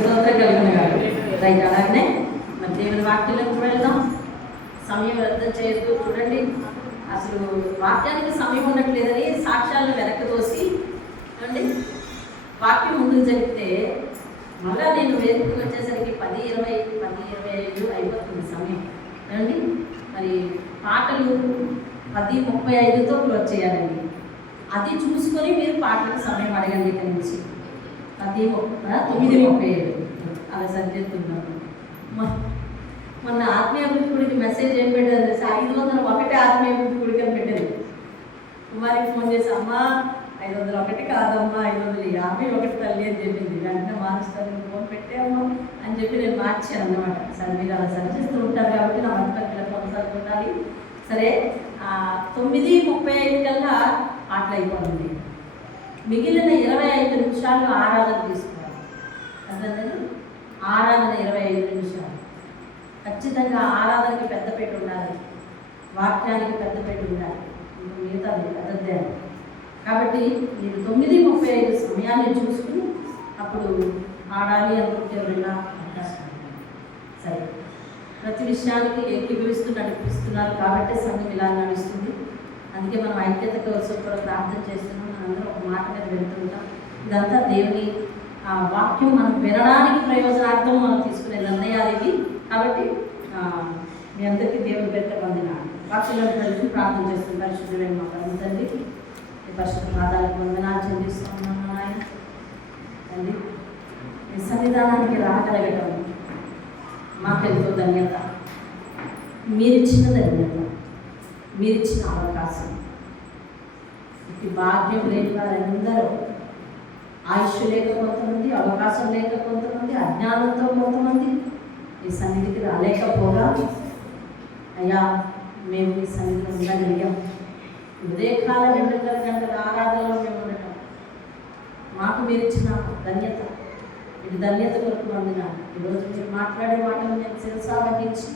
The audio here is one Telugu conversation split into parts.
స్తోత్రం కలిగిన గారు రైట్. అలాగనే మరి దేవుని వాక్యంలోకి వెళ్దాం. సమయం వ్యర్థం చేయొద్దు. చూడండి, అసలు వాక్యానికి సమయం ఉండట్లేదని సాక్ష్యాలను వెనక్కి తోసి చూడండి వాక్యం ముందుకు జరిగితే మళ్ళీ నేను వేదికకు వచ్చేసరికి 10:20 అయిపోతుంది సమయం. చూడండి, మరి పాటలు 10:35తో క్లోజ్ చేయాలండి. అది చూసుకొని మీరు పాటలకు సమయం అడగండి. ఇక్కడ నుంచి 9:35 అలా సరిచేస్తున్నాను. మొన్న ఆత్మీయాభివృద్ధి గుడికి మెసేజ్ ఏం పెట్టారు తెలిసి 501 ఆత్మీయాభివృద్ధి గుడికి అని పెట్టారు. కుమారికి ఫోన్ చేసి, అమ్మా 501 కాదమ్మా 551 తల్లి అని చెప్పింది. వెంటనే మారుస్తాను, ఫోన్ పెట్టామ్మా అని చెప్పి నేను మార్చాను అన్నమాట. సరే, మీరు అలా సరిచేస్తూ ఉంటారు కాబట్టి నా వంటలు కొనసాగుతుండాలి. సరే, 9:35 కల్లా పాటలు అయిపోతుంది. మిగిలిన 25 నిమిషాలు ఆరాధన తీసుకోవాలి. అర్థండి, ఆరాధన 25 నిమిషాలు. ఖచ్చితంగా ఆరాధనకి పెద్దపేట ఉండాలి, వాక్యానికి పెద్దపేట ఉండాలి. మిగతా పెద్దదే. కాబట్టి మీరు 9:35 సమయాన్ని చూసుకుని అప్పుడు ఆడాలి అనుకుంటే ఎవరైనా అవకాశం ఉంది. సరే, ప్రతి విషయానికి ఏకీభవిస్తూ నడిపిస్తున్నారు కాబట్టి సంఘం ఇలా నడుస్తుంది. అందుకే మనం ఐక్యత కోసం కూడా ప్రార్థన చేస్తున్నాం. మనందరం ఒక మాట మీద వెళ్తుంటాం. ఇదంతా దేవుని వాక్యం మనం వినడానికి ప్రయోజనార్థం మనం తీసుకునే నిర్ణయాలు ఇవి. కాబట్టి మీ అందరికీ దేవుని పెట్ట పొందిన వాక్యంలో కలిసి ప్రార్థన చేస్తున్న పరిశుద్ధమైన మా తండ్రి, ఈ పరిశుద్ధ పాదాలకు వందనాలు చెల్లిస్తున్నాను. నాయన తండ్రి, మీ సన్నిధానానికి రాగలగటం మాకెంతో ధన్యత. మీరిచ్చిన ధన్యత, మీరిచ్చిన అవకాశం. ఈ భాగ్యం లేని వారందరూ ఆయుష్ లేక కొంతమంది, అవకాశం లేక కొంతమంది, అజ్ఞానంతో కొంతమంది ఈ సన్నిధికి రాలేకపోగా, అయ్యా మేము ఈ సన్నిధిలో ఉండగలిగాం. ఉదయకాల 2 గంటల ఆరాధనలో మేము ఉండటం మాకు మీరు ఇచ్చిన ధన్యత. ఇది ధన్యత కొరకు వందనాలు. ఈరోజు మీరు మాట్లాడే మాటలు నేను శిరసావహించి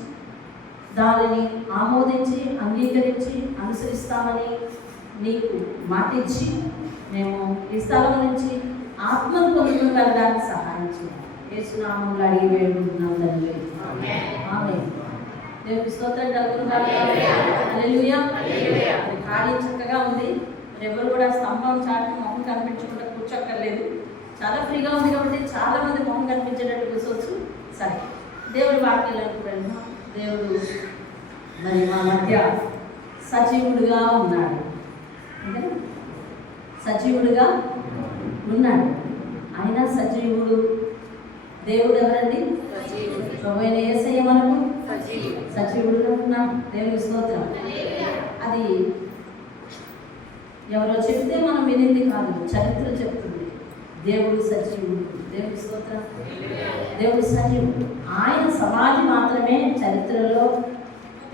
దానిని ఆమోదించి అంగీకరించి అనుసరిస్తామని నీకు మాటిచ్చి మేము ఈ స్థలం నుంచి ఆత్మను పొందుకుని వెళ్ళడానికి సహాయం చేయాలి. యేసునామములో అడిగి వేడుకుంటున్నాం తండ్రి. ఆమేన్. దేవునికి స్తోత్రం కలుగునుగాక. హల్లెలూయా. ఖాళీ చక్కగా ఉంది. ఎవరు కూడా స్తంభం చాటి మొహం కనిపించకుండా కూర్చోక్కర్లేదు. చాలా ఫ్రీగా ఉంది కాబట్టి చాలా మంది మొహం కనిపించేటట్టు కూర్చోవచ్చు. సరే, దేవుడి వాక్యాలకు వెళ్దాం. దేవుడు మరి మా మధ్య సజీవుడుగా ఉన్నాడు. సజీవుడుగా ఉన్నాడు. ఆయన సజీవుడు. దేవుడు ఎవరండి? ప్రభువైన యేసయ్య మనకు సజీవుడుగా ఉన్నాడు. దేవుని స్తోత్రం. అది ఎవరో చెప్తే మనం వినింది కాదు, చరిత్ర చెప్తుంది. దేవుడు సజీవుడు. దేవుని స్తోత్రం. దేవుడు సజీవుడు. ఆయన సమాధి మాత్రమే చరిత్రలో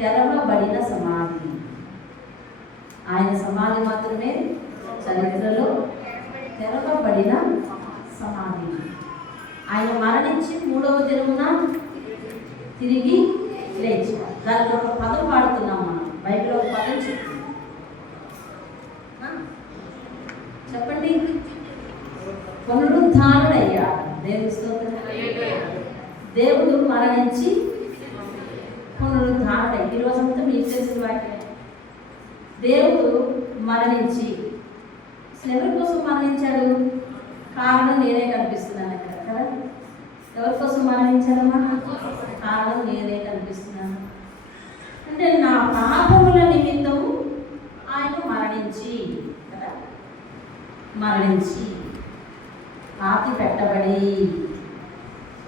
తెరవబడిన సమాధి. ఆయన సమాధి మాత్రమే చరిత్రలో తెరవబడిన సమాధి. ఆయన మరణించి 3వ దినమున తిరిగి లేచి, దానికి ఒక పదం వాడుతున్నాం మనం. బైబిల్లో ఒక పదం చెప్తుంది, చెప్పండి. పునరుద్ధానుడయ్యాడు. దేవుని స్తోత్రం. దేవుడు మరణించి పునరుద్ధానుడై. ఈరోజంతా మీకు తెలిసిన వాక్యం. దేవుడు మరణించి ఎవరి కోసం మరణించాడు? కారణం నేనే కనిపిస్తున్నాను అక్కడ కదా. ఎవరి కోసం మరణించాడమ్మా? కారణం నేనే కనిపిస్తున్నాను. అంటే నా పాపముల నిమిత్తము ఆయన మరణించి కదా, మరణించి పాతి పెట్టబడి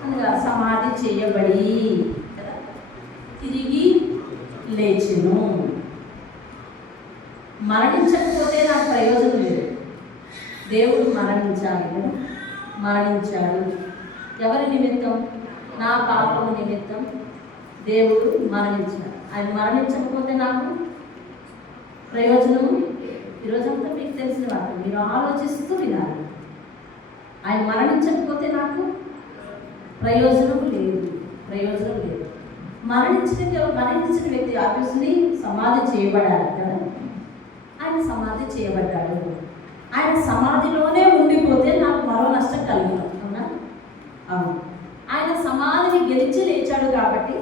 అనగా సమాధి చేయబడి కదా, తిరిగి లేచెను. మరణించకపోతే నాకు ప్రయోజనం లేదు. దేవుడు మరణించాలి కదా, మరణించాడు. ఎవరి నిమిత్తం? నా పాపము నిమిత్తం దేవుడు మరణించాడు. ఆయన మరణించకపోతే నాకు ప్రయోజనము. ఈరోజంతా మీకు తెలిసిన వాటి మీరు ఆలోచిస్తూ వినాలి. ఆయన మరణించకపోతే నాకు ప్రయోజనం లేదు, ప్రయోజనం లేదు. మరణించిన వ్యక్తి ఆఫీసుని సమాధి చేయబడాలి కదా. ఆయన సమాధి చేయబడ్డాడు. ఆయన సమాధిలోనే ఉండిపోతే నాకు మరో నష్టం కలిగిన అవునా? అవును. గెలిచి లేచాడు కాబట్టి,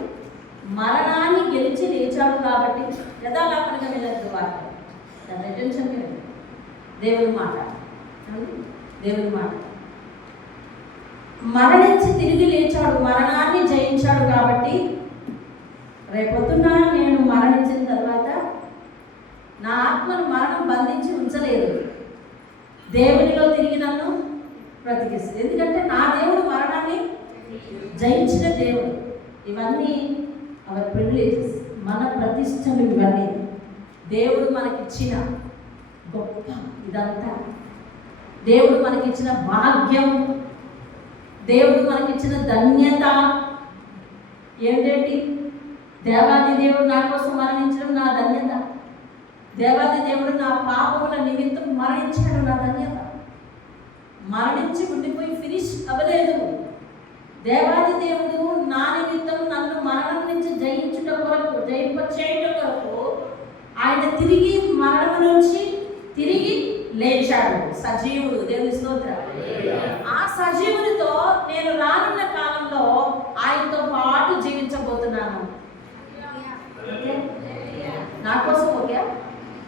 మరణాన్ని గెలిచి లేచాడు కాబట్టి యథాలాపనగా వెళ్ళదు వార్త అటెన్షన్ దేవుని మాట, దేవుని మాట. మరణించి తిరిగి లేచాడు, మరణాన్ని జయించాడు కాబట్టి రేపొద్దున నేను మరణించిన తర్వాత నా ఆత్మను మరణం బంధించి ఉంచలేదు, దేవునిలో తిరిగి నన్ను బ్రతికిస్తుంది. ఎందుకంటే నా దేవుడు మరణాన్ని జయించిన దేవుడు. ఇవన్నీ అవర్ ప్రివిలేజెస్, మన ప్రతిష్టలు. ఇవన్నీ దేవుడు మనకిచ్చిన గొప్ప, ఇదంతా దేవుడు మనకిచ్చిన భాగ్యం, దేవుడు మనకిచ్చిన ధన్యత. ఏంటండి? దేవాది దేవుడు నా కోసం మరణించడం నా ధన్యత. దేవాది దేవుడు నా పాపముల నిమిత్తం మరణించాడు, నా ధన్యత. మరణించి ఉండిపోయి ఫినిష్ అవ్వలేదు. దేవాది దేవుడు నా నిమిత్తం నన్ను మరణం నుంచి జయించుట కొరకు, జయింపచేయుట కొరకు ఆయన తిరిగి మరణం నుంచి తిరిగి లేచాడు. సజీవుడు, దేవుని స్తోత్రం. ఆ సజీవునితో నేను రానున్న కాలంలో ఆయనతో పాటు జీవించబోతున్నాను. నా కోసం ఓకే?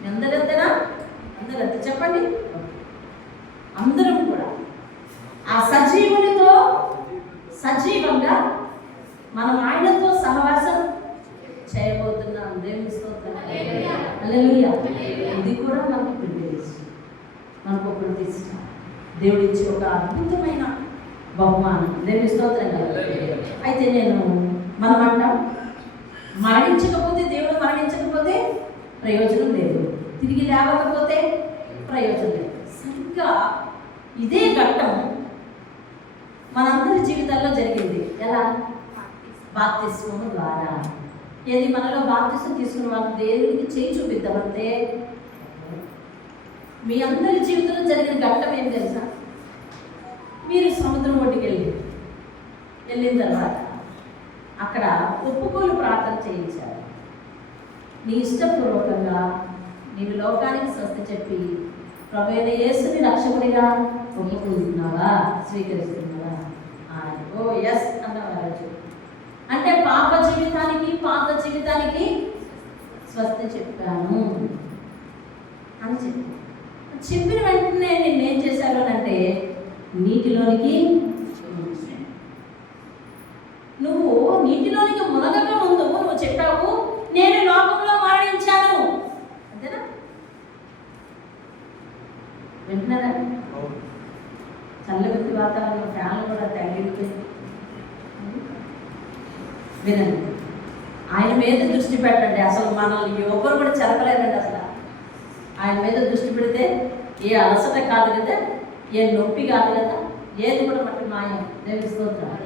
అందరంతేనా? అందరంతే చెప్పండి. అందరం కూడా ఆ సజీవునితో సజీవంగా మనం ఆయనతో సహవాసం చేయబోతున్నాం. దేవుని స్తోత్రం. హల్లెలూయా. ఇది కూడా మనకు ప్రివిలేజ్, మనకు ఒక ప్రతిష్ట, దేవుడిచ్చే ఒక అద్భుతమైన బహుమానం. దేవుని స్తోత్రం. అయితే మనం అంటాం, మరణించకపోతే, దేవుడు మరణించకపోతే ప్రయోజనం లేదు, తిరిగి లేవకపోతే ప్రయోజనం లేదు. సరిగ్గా ఇదే ఘట్టం మనందరి జీవితాల్లో జరిగింది. ఎలా? బాప్తిస్మం ద్వారా. ఏది? మనలో బాప్తిస్మం తీసుకున్న వాళ్ళు దేవునికి చేయి చూపిద్దామంటే మీ అందరి జీవితంలో జరిగిన ఘట్టం ఏం తెలుసా? మీరు సముద్రం ఒడ్డుకి వెళ్ళిన తర్వాత అక్కడ ఒప్పుకోలు ప్రార్థన చేయించారు. నీ ఇష్టపూర్వకంగా నీవు లోకానికి స్వస్తి చెప్పి ప్రభువైన యేసుని రక్షకుడిగా ఒప్పుకుంటున్నావా, స్వీకరిస్తున్నావా? ఓ ఎస్ అన్నవారు. అంటే పాప జీవితానికి, పాత జీవితానికి స్వస్తి చెప్పాను అని చెప్పిన వెంటనే నేను ఏం చేశాను అంటే, నీటిలోనికి నువ్వు నీటిలోనికి మునగక ముందు నువ్వు చెప్పావు, నేను లోకంలో మరణించాను. అంతేనా? వింటున్నారా? చల్లగుత్తి వాతావరణం, ఫ్యాన్లు కూడా తగ్గిపోయి వినండి. ఆయన మీద దృష్టి పెట్టండి. అసలు మనల్ని ఎవరు కూడా చెరపలేరండి. అసలు ఆయన మీద దృష్టి పెడితే ఏ అలసట కాదు కదా, ఏ నొప్పి కాదు కదా, ఏది కూడా మట్టి మాయం. దేవుని స్తోత్రం.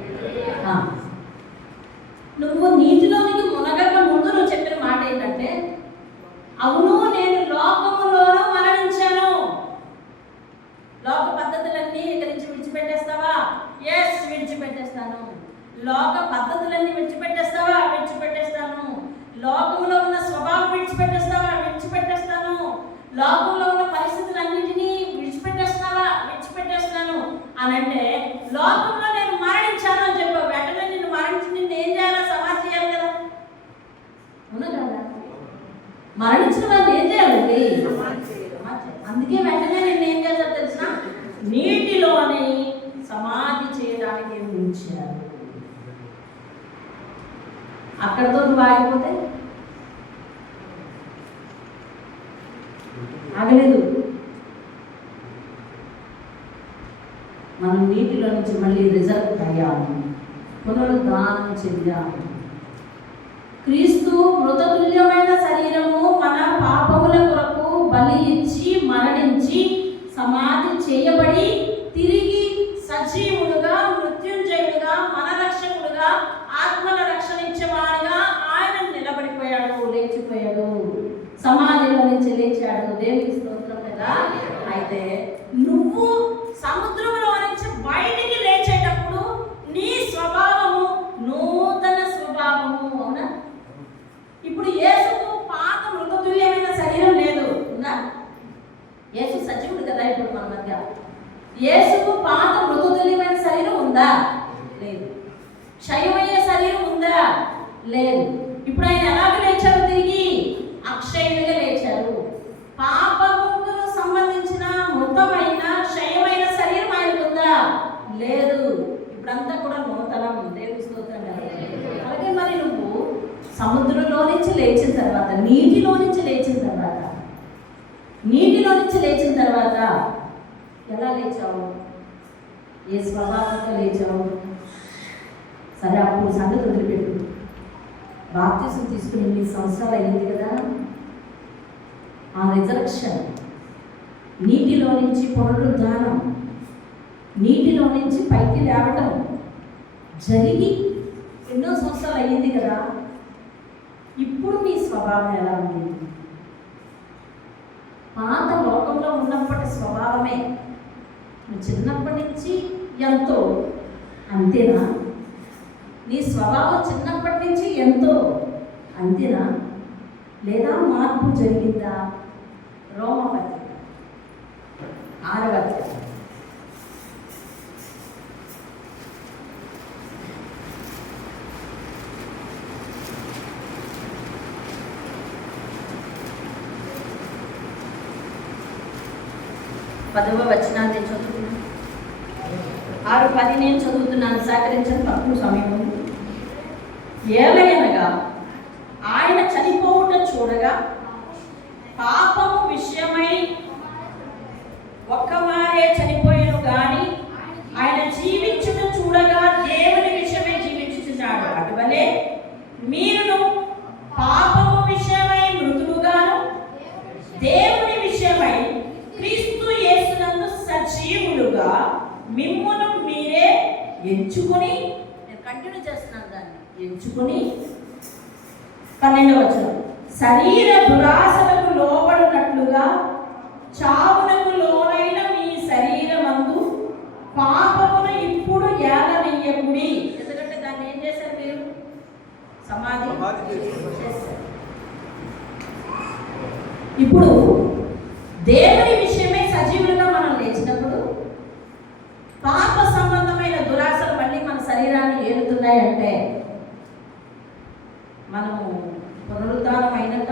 నువ్వు నీటిలోనికి మునగక ముందు నువ్వు చెప్పిన మాట ఏంటంటే, అవును నేను లోకములోనూ మరణించాను. లోక పద్ధతులన్నీ ఇక్కడి నుంచి విడిచిపెట్టేస్తావా? ఎస్, విడిచిపెట్టేస్తాను. లోక పద్ధతులన్నీ విడిచిపెట్టేస్తావా? విడిచిపెట్టేస్తాను. లోకంలో ఉన్న స్వభావం విడిచిపెట్టేస్తావా? విడిచిపెట్టేస్తాను. లోకంలో ఉన్న పరిస్థితులన్నింటినీ విడిచిపెట్టేస్తావా? విడిచిపెట్టేస్తాను అని అంటే, లోకంలో నేను మరణించాను అని చెప్పావు. వెంటనే నిన్ను మరణించి నిన్ను ఏం చేయాలా? సమాధి చేయాలి కదా, అవునా కదా? మరణించిన వాళ్ళు ఏం చేయాలండి? అందుకే వెంటనే నిన్ను ఏం చేస్తారో తెలిసిన, నీటిలోని సమాధి చేయడానికి ఉంచారు. అక్కడతో నువ్వు ఆగిపోతే ఆగలేదు. మనం నీటిలో నుంచి మళ్ళీ రిజర్వ్ అయ్యాము, పునరుద్ధానం చెందాము. క్రీస్తు మృతతుల్యమైన శరీరము మన పాపముల కొరకు బలి ఇచ్చి మరణించి సమాధి చేయబడి తిరిగి సజీవుడుగా, మృత్యుంజయుడుగా, మన రక్షకుడుగా, ఆత్మల రక్షణ ఇచ్చేవాడుగా ఆయన నిలబడిపోయాడు, లేచిపోయాడు, సమాధిలో నుంచి లేచాడు. దేవునికి స్తోత్రం కదా. అయితే నువ్వు సముద్రంలో నుంచి బయటికి లేచేటప్పుడు నీ స్వభావము నూతన స్వభావము. అవునా? ఇప్పుడు యేసుకు పాత మృతతుల్యమైన శరీరం లేదు, ఉందా? యేసు సజీవుడు కదా. ఇప్పుడు మన మధ్య యేసుకు పాత మృతతుల్యమైన శరీరం ఉందా? లేదు. క్షయమయ్యే లేదు. ఇప్పుడు ఆయన ఎలాగ లేచారు? తిరిగి అక్షయుడిగా లేచారు. పాపముకు సంబంధించిన మృతమైన క్షయమైన శరీరం ఆయనకుందా? లేదు. ఇప్పుడంతా కూడా నూతనం. దేవుని స్తోత్రం. అలాగే మరి నువ్వు సముద్రంలో నుంచి లేచిన తర్వాత, నీటిలో నుంచి లేచిన తర్వాత ఎలా లేచావు? ఏ స్వభావంతో లేచావు? సరే, అప్పుడు సంగతి వదిలిపెట్టు. బాప్తిసం తీసుకుని 8 సంవత్సరాలు అయింది కదా. ఆ రిజరక్షన్, నీటిలో నుంచి పునరుద్ధానం, నీటిలో నుంచి పైకి లేవటం జరిగి ఎన్నో సంవత్సరాలు అయ్యింది కదా. ఇప్పుడు మీ స్వభావం ఎలా ఉంది? పాత లోకంలో ఉన్నప్పటి స్వభావమే నువ్వు చిన్నప్పటి నుంచి ఎంతో, అంతేనా? నీ స్వభావం చిన్నప్పటి నుంచి ఎంతో, అంతేనా? లేదా మార్పు జరిగిందా? రోమపత్రిక 6వ అధ్యాయం 10వ వచనాన్ని నేను చదువుతున్నాను. 6:10 నేను చదువుతున్నాను. సహకరించని తక్కువ సమయం. ఏలయనగా ఆయన చనిపోవుట చూడగా పాపము విషయమై ఒక్కమారే చనిపోయాను కానీ ఆయన జీవించుట చూడగా దేవుని విషయమై జీవించుచున్నాడు. అటువలే మీరును పాపము విషయమై మృతులుగాను దేవుని విషయమై క్రీస్తు యేసునందు సజీవులుగా మిమ్మును మీరే ఎంచుకొని, నేను కంటిన్యూ చేస్తున్నాను దాన్ని, ఎంచుకొని 12వ వచనం, శరీర దురాశలకు లోబడినట్లుగా చావునకు లోనైన మీ శరీరమందు పాపమును ఇప్పుడు ఏలనీయకుడి. ఎందుకంటే దాన్ని ఏం చేశారు మీరు? సమాధి చేశారు. ఇప్పుడు దేవుని విషయమే సజీవులుగా మనం లేచినప్పుడు పాప సంబంధమైన దురాశలు మళ్ళీ మన శరీరాన్ని ఏలుతున్నాయంటే మనము పునరుద్ధానం అయినట్ట?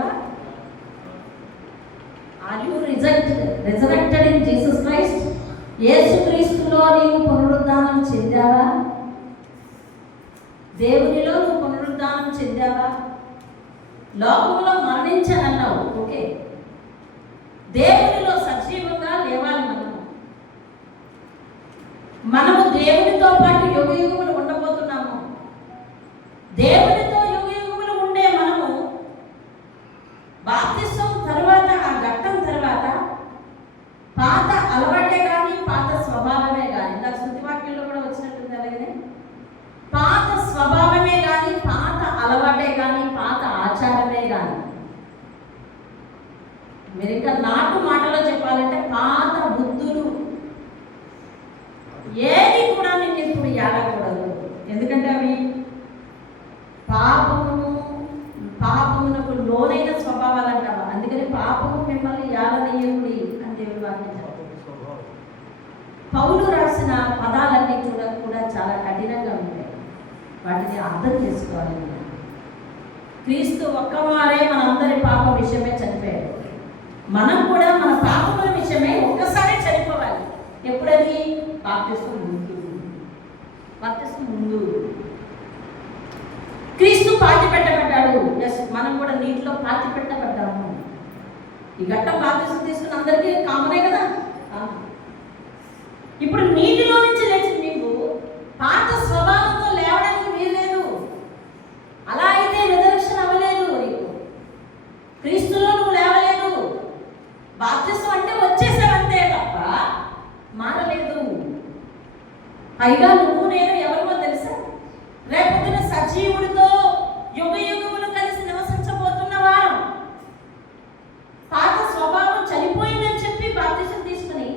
Are you resurrected in Jesus Christ? యేసుక్రీస్తులో నీవు పునరుద్ధానం చెందావా? దేవునిలో నువ్వు పునరుద్ధానం చెందావా? లోకంలో మరణించానన్నావు, ఓకే. దేవునిలో సజీవంగా లేవాలి. మనము దేవునితో పాటు యుగయుగములు ఉండబోతున్నాము. దేవునితో యుగయుగములు ఉండే మనము బాప్తిసం తర్వాత, ఆ ఘట్టం తర్వాత పాత అలవాటే కానీ పాత స్వభావమే కానీ, ఇందాక శృతివాక్యంలో కూడా వచ్చినట్టుంది. అలాగనే పాత స్వభావమే కానీ పాత అలవాటే కానీ పాత ఆచారమే కానీ, మీరు ఇంకా నాటు మాటలో చెప్పాలంటే పాత బుద్ధులు ఏది కూడా నేను ఇప్పుడు ఏడకూడదు. ఎందుకంటే అవి పాపమునకు లోనైన స్వభావాలు అంటావా. అందుకని పాపము మిమ్మల్ని ఏడనీయకుడి అని దేవుడు వాక్యం. పౌలు రాసిన పదాలన్నీ కూడా చాలా కఠినంగా ఉంటాయి. వాటిని అర్థం చేసుకోవాలి. క్రీస్తు ఒక్కమారే మనందరి పాప విషయమే చనిపోయాడు. మనం కూడా మన పాపముల విషయమే ఒక్కసారి చనిపోవాలి. ఎప్పుడది? బాప్తిసం ముందు క్రీస్తు పాతి పెట్టబడ్డాడు. ఎస్, మనం కూడా నీటిలో పాతి పెట్టబడ్డాము. ఈ ఘట్టం బాప్తిసం తీసుకున్న అందరికీ కామనే కదా. ఇప్పుడు నీటిలో నుంచి లేచి నీకు పాత స్వభావంతో లేవడానికి వీల్లేదు. అలా అయితే రిజర్వేషన్ అవ్వలేదు. నీకు క్రీస్తులో నువ్వు లేవలేదు. బాప్తిసం అంటే వచ్చేసావంతే తప్ప మారలేదు. పైగా నువ్వు నేను ఎవరికో తెలుసా? రేపొద్దున సజీవుడితో యుగయుగములు కలిసి నివసించబోతున్న వారు. పాత స్వభావం చనిపోయిందని చెప్పి బాప్తిసం తీసుకుని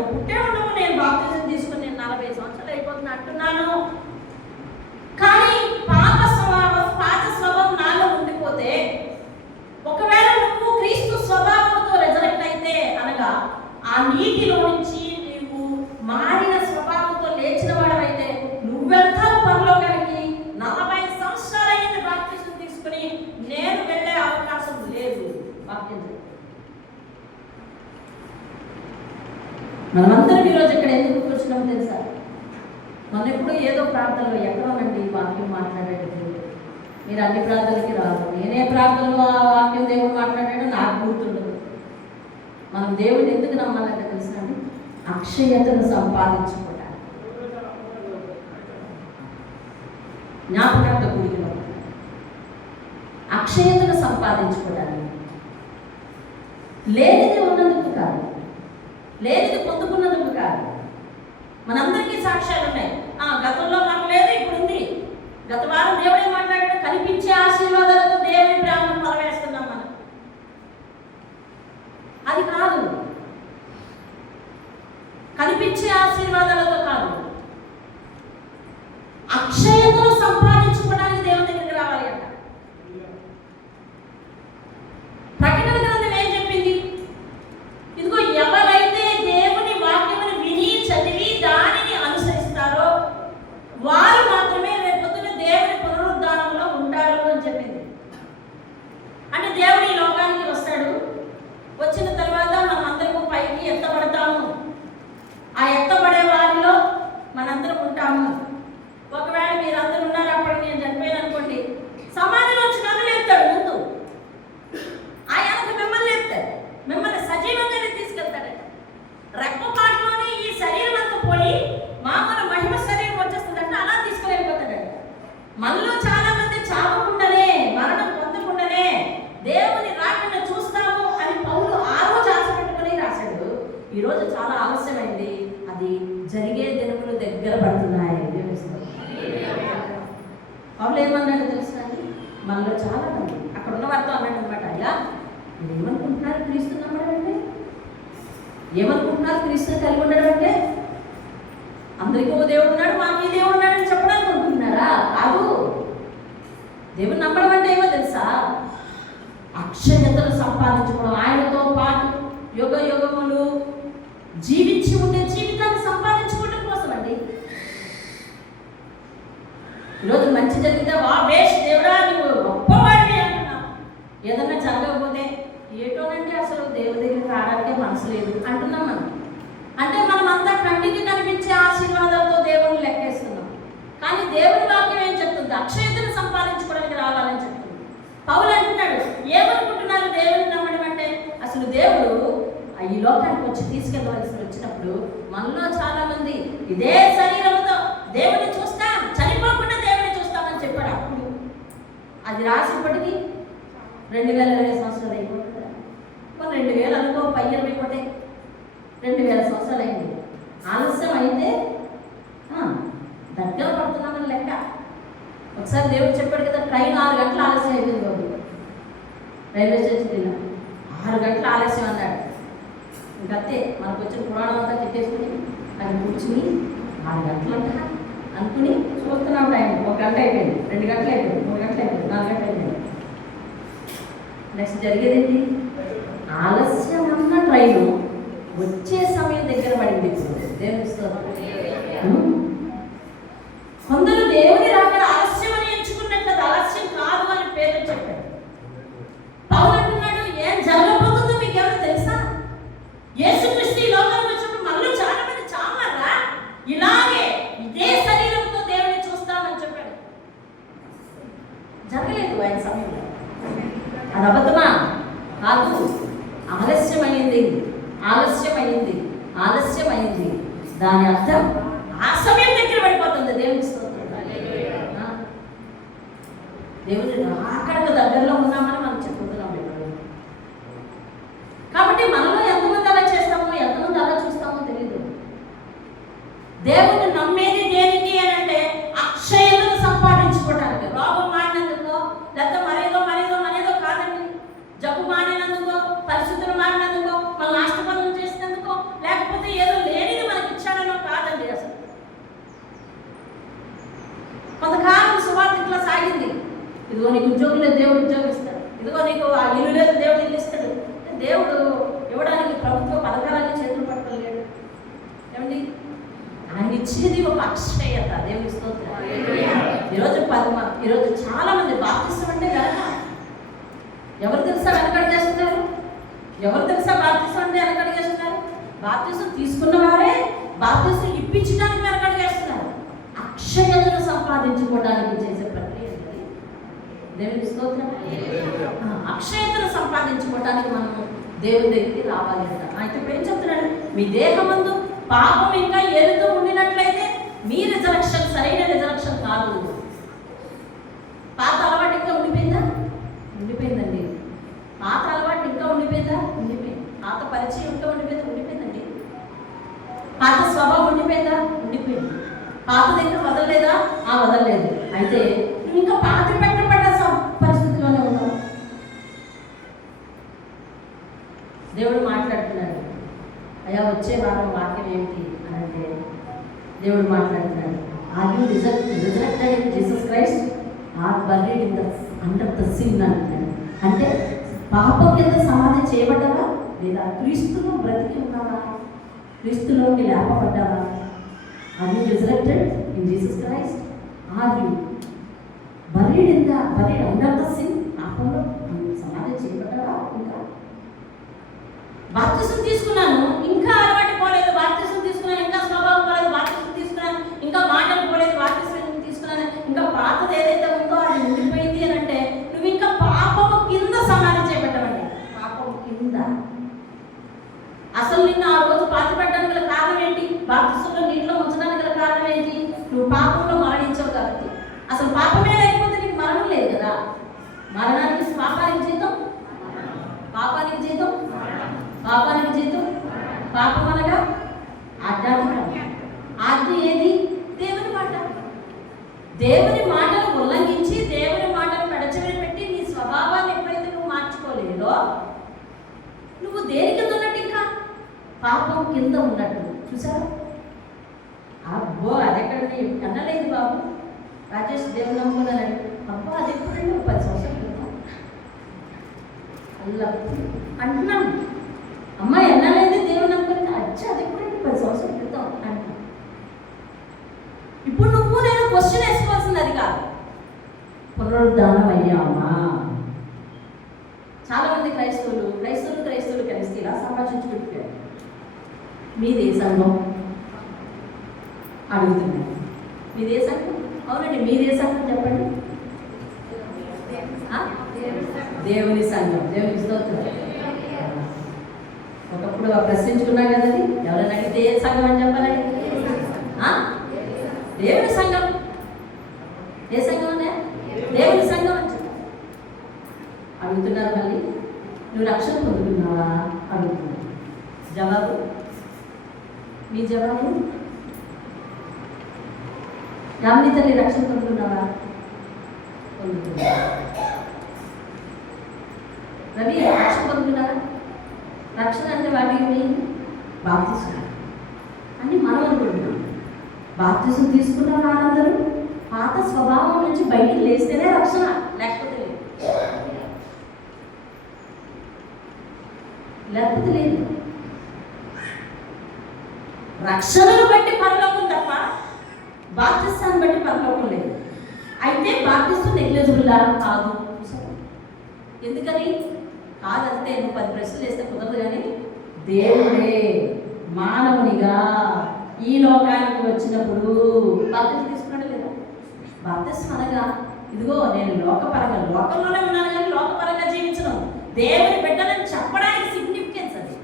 నువ్వు పుట్టే ఉండవు, నేను బాప్తిజం తీసుకుని నేను 40 సంవత్సరాలు అయిపోతుంది అంటున్నాను. కానీ పాత స్వభావం నాలో ఉండిపోతే, ఒకవేళ నువ్వు క్రీస్తు స్వభావంతో రెజరెక్ట్ అయితే అనగా ఆ నీటిలో నుంచి నీవు మారిన స్వభావంతో లేచిన వాడవైతే నువ్వెళ్తావు పరలోకానికి. 40 సంవత్సరాలైంది బాప్తిజం తీసుకుని, నేను వెళ్ళే అవకాశం లేదు. బాప్తిజం మనమందరం ఈరోజు ఇక్కడ ఎందుకు కూర్చున్నామో తెలుసా? మన ఎప్పుడు ఏదో ప్రార్థనలో ఎక్కడోనండి వాక్యం మాట్లాడేటప్పుడు మీరు అన్ని ప్రార్థనలకి రాదు. నేనే ప్రార్థనలో ఆ వాక్యం దేవుడు మాట్లాడాడో నాకు గుర్తుండదు. మనం దేవుడిని ఎందుకు నమ్మాలంటే తెలుసండి? అక్షయతను సంపాదించుకోవడానికి, జ్ఞాపకార్థ కూడికలో అక్షయతను సంపాదించుకోవడానికి. లేనిది ఉన్నందుకు కాదు, లేనిది పొందుకున్నందుకు కాదు. మనందరికీ సాక్ష్యాలు ఉన్నాయి. గతంలో మాకు లేదు, ఇప్పుడు ఉంది. గత వారం దేవుడే మాట్లాడాడు, కనిపించే ఆశీర్వాదాలతో దేవుని ప్రేమను పరవేస్తున్నాం మనం. అది కాదు, కనిపించే ఆశీర్వాదాలతో కాదు, అక్షయతను సంపాదించుకోవడానికి దేవుని దగ్గరికి రావాలి అంట. ప్రకటన గ్రంథం ఏం చెప్పింది? ఇదిగో ఎవరైతే దేవుని వాక్యమును విని చదివి దానిని అనుసరిస్తారో వారు మాత్రమే రేపొద్దున దేవుని పునరుద్ధానంలో ఉంటారు అని చెప్పింది. అంటే దేవుడు ఈ లోకానికి వస్తాడు, వచ్చిన తర్వాత మనం అందరం పైకి ఎత్తబడతాము. ఆ ఎత్తబడే వారిలో మనందరం ఉంటాము. ఒకవేళ మీరందరూ ఉన్నారు, అప్పటికి నేను చనిపోయాను అనుకోండి, సమాధిలో వచ్చి నన్ను లేపుతాడు ముందు. ఆయనకు మిమ్మల్ని లేపుతాడు, మిమ్మల్ని సజీవంగానే తీసుకెళ్తాడట. రెప్పపాటులోనే ఈ శరీరం అంతా పోయి మామూలు మహిమ శరీరం వచ్చేస్తుందంటే అలా తీసుకెళ్ళిపోతాడట. మనలో చాలా మంది చావకుండానే, మరణం పొందకుండానే దేవుని రాకను చూస్తాము అని పౌలు ఆ రోజు ఆశ పెట్టుకుని రాశాడు. ఈరోజు చాలా ఆలస్యమైంది, అది జరిగే దినములు దగ్గర పడుతున్నాయి. పౌలు ఏమన్నాడు తెలుసా? మనలో చాలా మంది అక్కడ ఉన్న వారితో అన్నాడు అనమాట, అయ్యా మీరు ఏమనుకుంటున్నారు క్రీస్తు నమ్మడం అంటే? ఏమనుకుంటున్నారు క్రీస్తు కలిగి ఉండడం అంటే? అందరికీ ఓ దేవుడు ఉన్నాడు, మాకు ఈ దేవుడు ఉన్నాడు అని చెప్పడానికి అనుకుంటున్నారా? కాదు. దేవుడు నమ్మడం అంటే ఏమో తెలుసా? అక్షయతను సంపాదించుకోవడం, ఆయనతో పాటు యుగ యుగములు జీవించి ఉండే జీవితాన్ని సంపాదించుకోవడం కోసం అండి. ఈరోజు మంచి జరిగితే వా వేష్ దేవుడా నువ్వు గొప్పవాడివి అంటున్నావు. ఏదన్నా జరగకపోతే ఏటోనండి అసలు దేవుడి దగ్గరికి రావడానికే మనసు లేదు అంటున్నాం మనం. అంటే మనం అంతా కంటికి కనిపించే ఆశీర్వాదాలతో దేవుని లెక్కేస్తున్నాం. కానీ దేవుని వాక్యం ఏం చెప్తుంది? అక్షయతను సంపాదించుకోవడానికి రావాలని చెప్తుంది. పౌలు అంటున్నాడు, ఏమనుకుంటున్నారు దేవుని నమ్మడం అంటే? అసలు దేవుడు ఈ లోకానికి వచ్చి తీసుకెళ్ళవలసి వచ్చినప్పుడు మనలో చాలా మంది ఇదే శరీరంతో దేవుని చూస్తాం, చనిపోకుండా దేవుని చూస్తామని చెప్పాడు. అప్పుడు అది రాసినప్పటికీ 2020 సంవత్సరాలు అయిపోతుంది. 2000 అనుకో, 20 కోటే 2000 సంవత్సరాలు అయింది. ఆలస్యం అయితే దగ్గర పడుతున్నామని లెక్క. ఒకసారి దేవుడు చెప్పాడు కదా, ట్రైన్ 6 గంటలు ఆలస్యం అయిపోయింది బాబు, రైల్వే స్టేషన్కి వెళ్ళాం. 6 గంటలు ఆలస్యం అన్నాడు. ఇంకంతే, మనకు వచ్చిన పురాణం అంతా తిట్టేసుకుని అది కూర్చుని 6 గంటలంట అనుకుని చూస్తున్నాం. టైం 1 గంట అయిపోయింది, 2 గంటలు అయిపోయింది, 3 గంటలు అయిపోయింది, 4 గంటలు అయిపోయింది. నెక్స్ట్ జరిగేదేంటి? ఆలస్యం అన్న ట్రైన్ వచ్చే సమయం దగ్గర పడింది. ఇప్పుడు దేవుని కొందరు దేవుని రాకడ ఆలస్యం అని ఎంచుకున్నట్టు అది ఆలస్యం కాదు అని పేరు చెప్పాడు. పౌలు అంటున్నాడు, ఏం జరగబోతుందో మీకు ఎవరు తెలుసా? యేసుక్రీస్తు ఈ లోకానికి వచ్చినప్పుడు మనలో చాలా మంది చావారా, ఇలాగే ఇదే శరీరంతో దేవుని చూస్తామని చెప్పాడు. జరగలేదు ఆయన సమయంలో. అది అబద్ధమా? కాదు. ఆలస్యమైంది, ఆలస్యమైంది, ఆలస్యమైంది. దాని అర్థం ఆ సమయం దగ్గర పడిపోతుంది. దేవుని దేవుని రాకడకు దగ్గరలో ఉన్నామని మనం చెప్పుతున్నాం. కాబట్టి మనలో ఎంతమంది అలా చేస్తామో, ఎంతమంది అలా చూస్తామో తెలియదు. దేవుని నమ్మేది దేనికి అని అంటే అక్షయతను సంపాదించుకోవడానికి. రోగం మారినందుకో, లేకపోతే మరేదో కాదండి. జబ్బు మారినందుకో, పరిస్థితులు మారినందుకో, మన ఆస్తి పనులు చేసినందుకో, లేకపోతే ఏదో ఇదిగో నీకు ఉద్యోగం లేదు, దేవుడు ఉద్యోగం ఇస్తాడు. ఇదిగో నీకు ఆ ఇల్లు లేదు, దేవుడు ఇల్లు ఇస్తాడు. దేవుడు ఇవ్వడానికి ప్రభుత్వ పథకాలన్నీ చేతులు పట్టుకోలేడు. ఏమండి, ఆయన ఇచ్చేది ఒక అక్షయత. దేవుడి స్తోత్రం. ఈరోజు చాలా మంది బాప్తిసం అంటే కనుక ఎవరు తెలుసా వెనకడిగేస్తున్నారు? ఎవరు తెలుసా బాప్తిసం అంటే వెనకడిగేస్తున్నారు? బాప్తిసం తీసుకున్న వారే బాప్తిసం ఇప్పించడానికి వెనకడిగేస్తున్నారు. అక్షయతను సంపాదించుకోవడానికి చేసే ప్రక్రియ దేవుని స్తోత్రం. అక్షయతను సంపాదించుకోవడానికి మనము దేవుని దగ్గరికి రావాలి కదా. అయితే ఇప్పుడు ఏం చెప్తున్నాడు? మీ దేహమందు పాపం ఇంకా ఏలుతూ ఉండినట్లయితే మీ రిజరక్షన్ సరైన రిజరక్షన్ కాదు. పాత అలవాటు ఇంకా ఉండిపోయిందా? ఉండిపోయిందండి. పాత అలవాటు ఇంకా ఉండిపోయిందా? ఉండిపోయింది. పాత పరిచయం ఇంకా ఉండిపోయిందండి. పాత స్వభావం ఉండిపోయిందా? ఉండిపోయింది. పాత దగ్గర వదలలేదా? వదలలేదు. అయితే నువ్వు ఇంకా పాత పెట్టబడ్డ పరిస్థితిలోనే ఉన్నావు. దేవుడు మాట్లాడుతున్నాడు. అయ్యా వచ్చే వారం వాక్యం ఏమిటి అని అంటే దేవుడు మాట్లాడుతున్నాడు. Are you resurrected in Jesus Christ are buried in the under the sin అంటున్నాడు. అంటే పాపం కింద సమాధి చేయబడ్డావా లేదా క్రీస్తులో బ్రతికి ఉన్నావా? క్రీస్తులోకి లేపబడ్డావా? Are you resurrected in Jesus Christ are you buried under the sin? పాపంలో సమాధి చేయబడ్డావా? ఇంకా బాప్తిసం తీసుకున్నాను, ఇంకా అలవాటు పోలేదు. బాప్తిసం తీసుకున్నాను, ఇంకా స్వభావం పోలేదు. బాప్తిసం తీసుకున్నాను, ఇంకా మాటలు పోలేదు. బాప్తిసం తీసుకున్నాను, ఇంకా పాతది ఏదైతే ఉందో అది ఉండిపోయింది అని అంటే నువ్వు ఇంకా పాపము కింద సమాధి చేయబడ్డావండి. పాపము కింద. అసలు నిన్ను ఆ రోజు పాతిపెట్టడానికి గల కారణం ఏంటి? బాప్తిసంలో నీటిలో ఉంచడానికి గల కారణం ఏంటి? నువ్వు పాపంలో మరణించావు కాబట్టి. అసలు పాపమే లేకపోతే నీకు మరణం లేదు కదా. మరణానికి పాపానికి జీతం, పాపానికి జీతం, పాపానికి జీతం. పాపం అనగా ఆధ్యాత్మికం. ఆజ్ఞ ఏది? దేవుని మాట. దేవుని మాటను ఉల్లంఘించి దేవుని మాటను పెడచెవిన పెట్టి నీ స్వభావాన్ని ఎప్పుడైతే నువ్వు మార్చుకోలేదో నువ్వు దేని కింద ఉన్నట్టు? ఇంకా పాపం కింద ఉన్నట్టు. చూసారా? అబ్బో అదెక్కడండి అన్నలేదు బాబు. రాజేష్ దేవుని నమ్ముకున్నాడు. అబ్బో అది ఎప్పుడండి? 10 సంవత్సరాల క్రితం అల్లా అంటున్నాను. అమ్మాయి అన్నలేదు దేవుని నమ్ముకుంటే అచ్చా అది ఎప్పుడండి? 10 సంవత్సరాల క్రితం అంటున్నాను. ఇప్పుడు నువ్వు నేను క్వశ్చన్ వేసుకోవాల్సింది అది కాదు. పునరుద్ధానం అయ్యామా? చాలా మంది క్రైస్తవులు కలిసి ఇలా సంభాషించుకుంటారు. మీదే సంఘం అడుగుతున్నారు. మీదే సంఘం? అవునండి, మీదే సంఘం చెప్పండి. దేవుని సంఘం. దేవుని స్తోత్రం. ఒకప్పుడు ప్రశ్నించుకున్నాం కదండి. ఎవరైనా అడిగితే ఏ సంఘం అని చెప్పాలండి? దేవుని సంఘం. ఏ సంఘం అనే? దేవుని సంఘం అని చెప్పాలి. అడుగుతున్నారు. మళ్ళీ నువ్వు రక్షణ పొందుతున్నావా అడుగుతున్నావు. జవాబు, మీ జవాబు రామ్ని తల్లి రక్షణ పొందుతున్నావా? పొందుతున్నా. రవి రక్షణ పొందుతున్నారా? రక్షణ అంటే వాటికి బాప్తిసం అని మనం అనుకుంటున్నాం. బాప్తిసం తీసుకున్న వారందరూ పాత స్వభావం నుంచి బయటికి లేస్తేనే రక్షణ, లేకపోతే లేదు. రక్షణను బట్టి పరలోకం తప్ప బాప్తిస్తాన్ని బట్టి పరలోకం లేదు. అయితే బాప్తిస్తం నెగ్లిజిబుల్ కాదు. ఎందుకని కాదంటే నువ్వు 10 ప్రశ్నలు వేస్తే కుదరదు. కానీ దేవుడే మానవునిగా ఈ లోకానికి వచ్చినప్పుడు బాప్తిసం తీసుకున్నాడు లేదా? బాప్తిసం అనగా ఇదిగో నేను లోకంలోనే ఉన్నాను కానీ లోకపరంగా జీవించను, దేవుని బిడ్డలని చెప్పడానికి సిగ్నిఫికెన్స్ అది.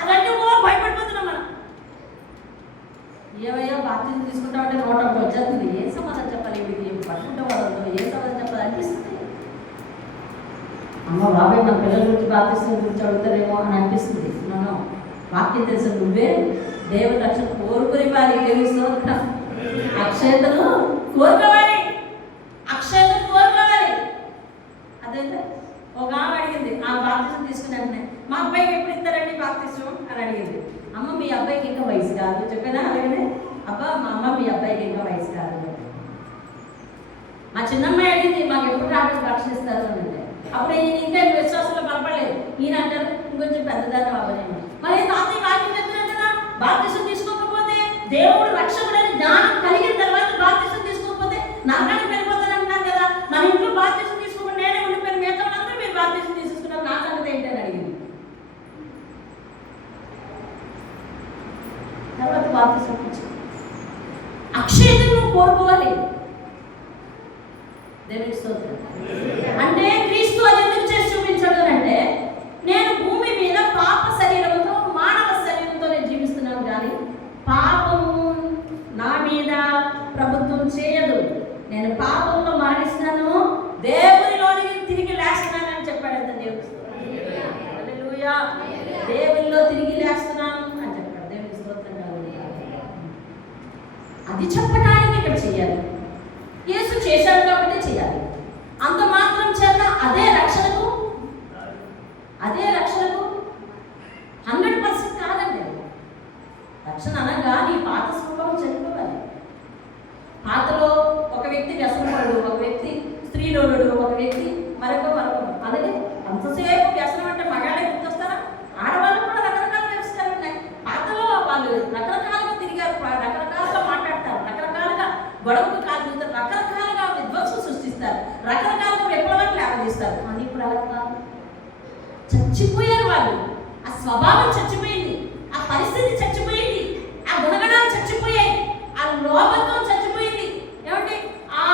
అదంటే భయపడిపోతున్నాం మనం. ఏవయ్యో బాప్తిసం తీసుకుంటామంటే 150 వచ్చేస్తుంది. ఏం సమాధానం చెప్పాలి? వీడికి పట్టుకుంటే వాళ్ళతో ఏం సమాధానం చెప్పాలి అనిపిస్తుంది. అమ్మ బాబాయ్ మన పిల్లల గురించి బాప్తిసం గురించి అడుగుతారేమో అని అనిపిస్తుంది. మనం వాక్యం తెలుసు. నువ్వే దేవుని రక్షణ కోరుకుని వారి తెలుస్తూ అక్షయతను కోరుకోవాలి. అదైతే ఒక ఆమె అడిగింది, ఆ బాప్తిసం తీసుకుని వెంటనే మా అబ్బాయికి ఎప్పుడు ఇస్తారండి బాప్తిసం అని అడిగింది. అమ్మ మీ అబ్బాయికి ఇంకా వయసు కాదు చెప్పేదా? అలాగనే అబ్బా మా అమ్మ మీ అబ్బాయికి ఇంకా వయసు కాదు. మా చిన్నమ్మాయి అడిగింది, మాకు ఎప్పుడు రావడం రక్షణ ఇస్తారు అని అంటే, అప్పుడు ఈయన ఇంకా విశ్వాసంలో బలపడలేదు. ఈయన అంటారు, ఇంకొంచెం పెద్దదాన్ని అవ్వలేము. మరి తాతయ్య వాక్యం చెప్తున్నాడు కదా, బాప్తిసం తీసుకోకపోతే దేవుడు రక్షకుడని జ్ఞానం కలిగిన తర్వాత బాప్తిసం తీసుకోకపోతే నరకానికి వెళ్ళిపోతాను అంటున్నాను కదా, మన ఇంట్లో బాప్తిసం తీసుకోకుండా నేనే ఉండిపోయిన మిగతా అందరూ మీరు బాప్తిసం తీసుకున్నారు, నా సంగతి ఏంటని అడిగింది. తర్వాత బాప్తిసం వచ్చింది. అక్షయతను నువ్వు కోరుకోవాలి. దేవుని స్తోత్రం. అంటే క్రీస్తు అది ఎందుకు చేసి చూపించాడు అంటే, నేను భూమి మీద పాప శరీరంతో మానవ శరీరంతో నేను జీవిస్తున్నాను, కానీ పాపము నా మీద ప్రభుత్వం చేయదు. నేను పాపంలో మరణిస్తాను, దేవునిలోనికి తిరిగి లేస్తున్నానని చెప్పాడు. అంత దేవుని స్తోత్రం. హల్లెలూయా. దేవునిలో తిరిగి లేస్తున్నాను అని చెప్పాడు. దేవుని స్తోత్రం. అది చెప్పడానికి ఇక్కడ చేయాలి. యేసు చేశాడు కాబట్టి చేయాలి. అంత మాత్రం చేత అదే రక్షణకు 100% కాదండి. రక్షణ అనగా నీ పాత స్వభావం చనిపోవాలి. పాతలో ఒక వ్యక్తి వ్యసనపడు, ఒక వ్యక్తి స్త్రీలోనుడు, ఒక వ్యక్తి మరొక అలాగే అంతసేపు వ్యసనం అంటే మగాళ్ళే గుర్తొస్తారా? ఆడవాళ్ళు కూడా రకరకాల వ్యవస్థలు ఉన్నాయి. పాతలో వాళ్ళు రకరకాలుగా తిరిగారు, రకరకాలుగా మాట్లాడతారు, రకరకాలుగా గొడవకు కాలుతారు, రకరకాలుగా విధ్వంసం సృష్టిస్తారు, రకరకాలుగా విప్లవాలు లేవదీస్తారు. కానీ ఇప్పుడు అలా కాదు. చచ్చిపోయారు వాళ్ళు. ఆ స్వభావం చచ్చిపోయింది, ఆ పరిస్థితి చచ్చిపోయింది, ఆ గుణగణాలు చచ్చిపోయాయి, ఆ లోపత్వం చచ్చిపోయింది. ఏమంటే ఆ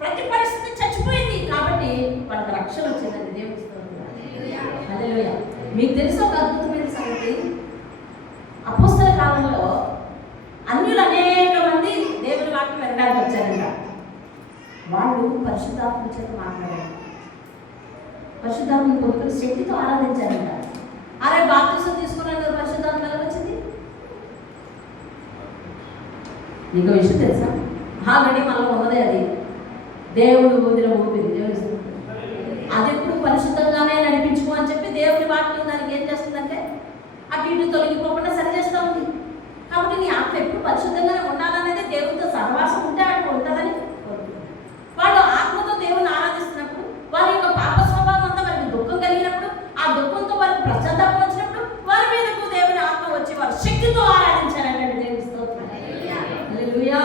ప్రతి పరిస్థితి చచ్చిపోయింది. కాబట్టి వాళ్ళకి రక్షణ వచ్చిందండి. దేవుని స్తోత్రం. హల్లెలూయా. మీకు తెలిసిన ఒక అద్భుతమైన సంగతి, అపోస్తల కాలంలో అన్యులు అనేక మంది దేవుని వాక్యం వినడానికి వచ్చారంట. వాళ్ళు పరిశుద్ధాత్మ చేత మాట్లాడారు, పరిశుద్ధాత్మ పొందుకుని శక్తితో ఆరాధించారంట. అరే బాప్తిసం తీసుకున్నాను కదా, పరిశుద్ధాత్మ ఎలా వచ్చింది? నీకు విషయం తెలుసా? ఆల్రెడీ మనలో ఉన్నదే అది. దేవుడు ఊదిన ఊపిరి. దేవుని అది ఎప్పుడు పరిశుద్ధంగానే నడిపించుకో అని చెప్పి దేవుని వాక్యం దానికి ఏం చేస్తుందంటే అటు ఇటు తొలగిపోకుండా సరి చేస్తూ ఉంది. కాబట్టి నీ ఆత్మ ఎప్పుడు పరిశుద్ధంగానే ఉండాలనేది, దేవునితో సహవాసం ఉంటే అక్కడ ఉంటుందని కోరుకుంటున్నాను. వాళ్ళు ఆత్మతో దేవుని ఆరాధిస్తున్నప్పుడు, వారి యొక్క పాప స్వభావం అంతా వారికి దుఃఖం కలిగినప్పుడు, ఆ దుఃఖంతో వారికి పశ్చాత్తాపం వచ్చినప్పుడు వారి మీదకు దేవుని ఆత్మ వచ్చి వారు శక్తితో ఆరాధించారంటే దేవుని స్తోత్రం. హల్లెలూయా.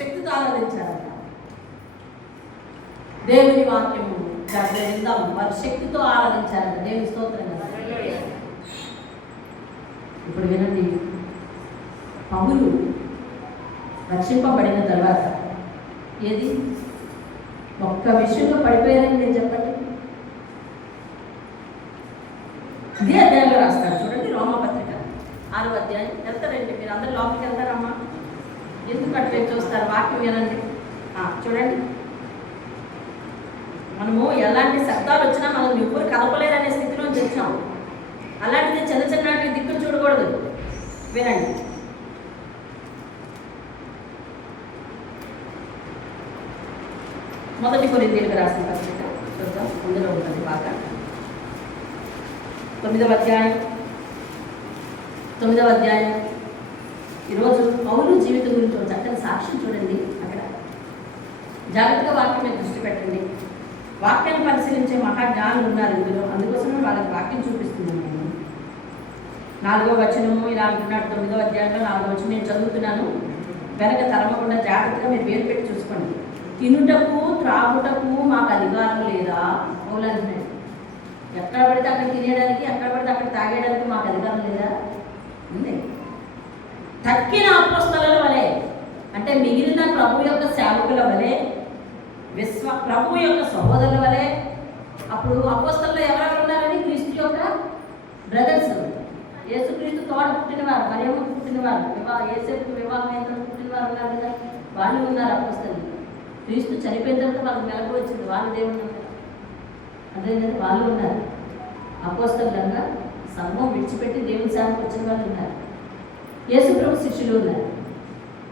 శక్తితో ఆరాధించారంట. దేవుని వాక్యము విందాం. వారు శక్తితో ఆరాధించారంట. దేవుని స్తోత్రం. ఇప్పుడు వినండి, పౌలు రక్షింపబడిన తర్వాత ఏది ఒక్క విషయంలో పడిపోయారని నేను చెప్పండి. ఇదే అధ్యాయంలో రాస్తారు చూడండి, రోమాపత్రిక 6వ అధ్యాయం. వెళ్తారండి మీరు అందరూ, లోపలికి వెళ్తారమ్మా. ఎందుకు అటు చూస్తారు? వాక్యం వినండి. చూడండి, మనము ఎలాంటి శబ్దాలు వచ్చినా మనం ఎవ్వరు కలపలేరనే స్థితిలో వచ్చాం. అలాంటిది చిన్న చిన్నటి దిక్కులు చూడకూడదు. వినండి. మొదటి కొరింథీయులకు రాసిన పత్రిక చూద్దాం, అందులో ఉంటుంది బాగా. 9వ అధ్యాయం. ఈరోజు పౌలు జీవితం గురించి ఒక చక్కని సాక్ష్యం చూడండి. అక్కడ జాగ్రత్తగా వాక్యం మీద దృష్టి పెట్టండి. వాక్యాన్ని పరిశీలించే మహాజ్ఞానులు ఉన్నారు ఇందులో, అందుకోసమే వాళ్ళకి వాక్యం చూపిస్తున్నాను నేను. 4వ వచనము ఇలా అంటున్నాడు. 9వ అధ్యాయంలో 4వ వచనం నేను చదువుతున్నాను. వెనక తరమకుండా జాగ్రత్తగా మీరు వేరు పెట్టి చూసుకోండి. తినుటకు త్రాగుటకు మాకు అధికారం లేదా? పౌలు అంటున్నాడు. ఎక్కడ పడితే అక్కడ తినేయడానికి, ఎక్కడ పడితే అక్కడ తాగేయడానికి మాకు అధికారం లేదా? ఉంది. తక్కిన అపోస్తలుల వలె, అంటే మిగిలిన ప్రభు యొక్క సేవకుల వలె, ప్రభు యొక్క సహోదరుల వలె. అప్పుడు అపోస్తలులో ఎవరెవరు ఉన్నారని? క్రీస్తు యొక్క బ్రదర్స్, యేసుక్రీస్తు తోడ పుట్టినవారు, మరియమ్మ పుట్టినవారు, యేసేపు వివాహం అయిన పుట్టినవారు ఉన్నారు కదా, వాళ్ళు ఉన్నారు అపోస్తలు. క్రీస్తు చనిపోయిన తర్వాత వాళ్ళకి మెలకు వచ్చింది, వాళ్ళు దేవుడు ఉన్నారు. అదే కదా, వాళ్ళు ఉన్నారు అపోస్తలుగా. సంఘం విడిచిపెట్టి దేవుని సేవకు వచ్చిన వాళ్ళు ఉన్నారు. యేసు ప్రభు శిష్యులు ఉన్నారు.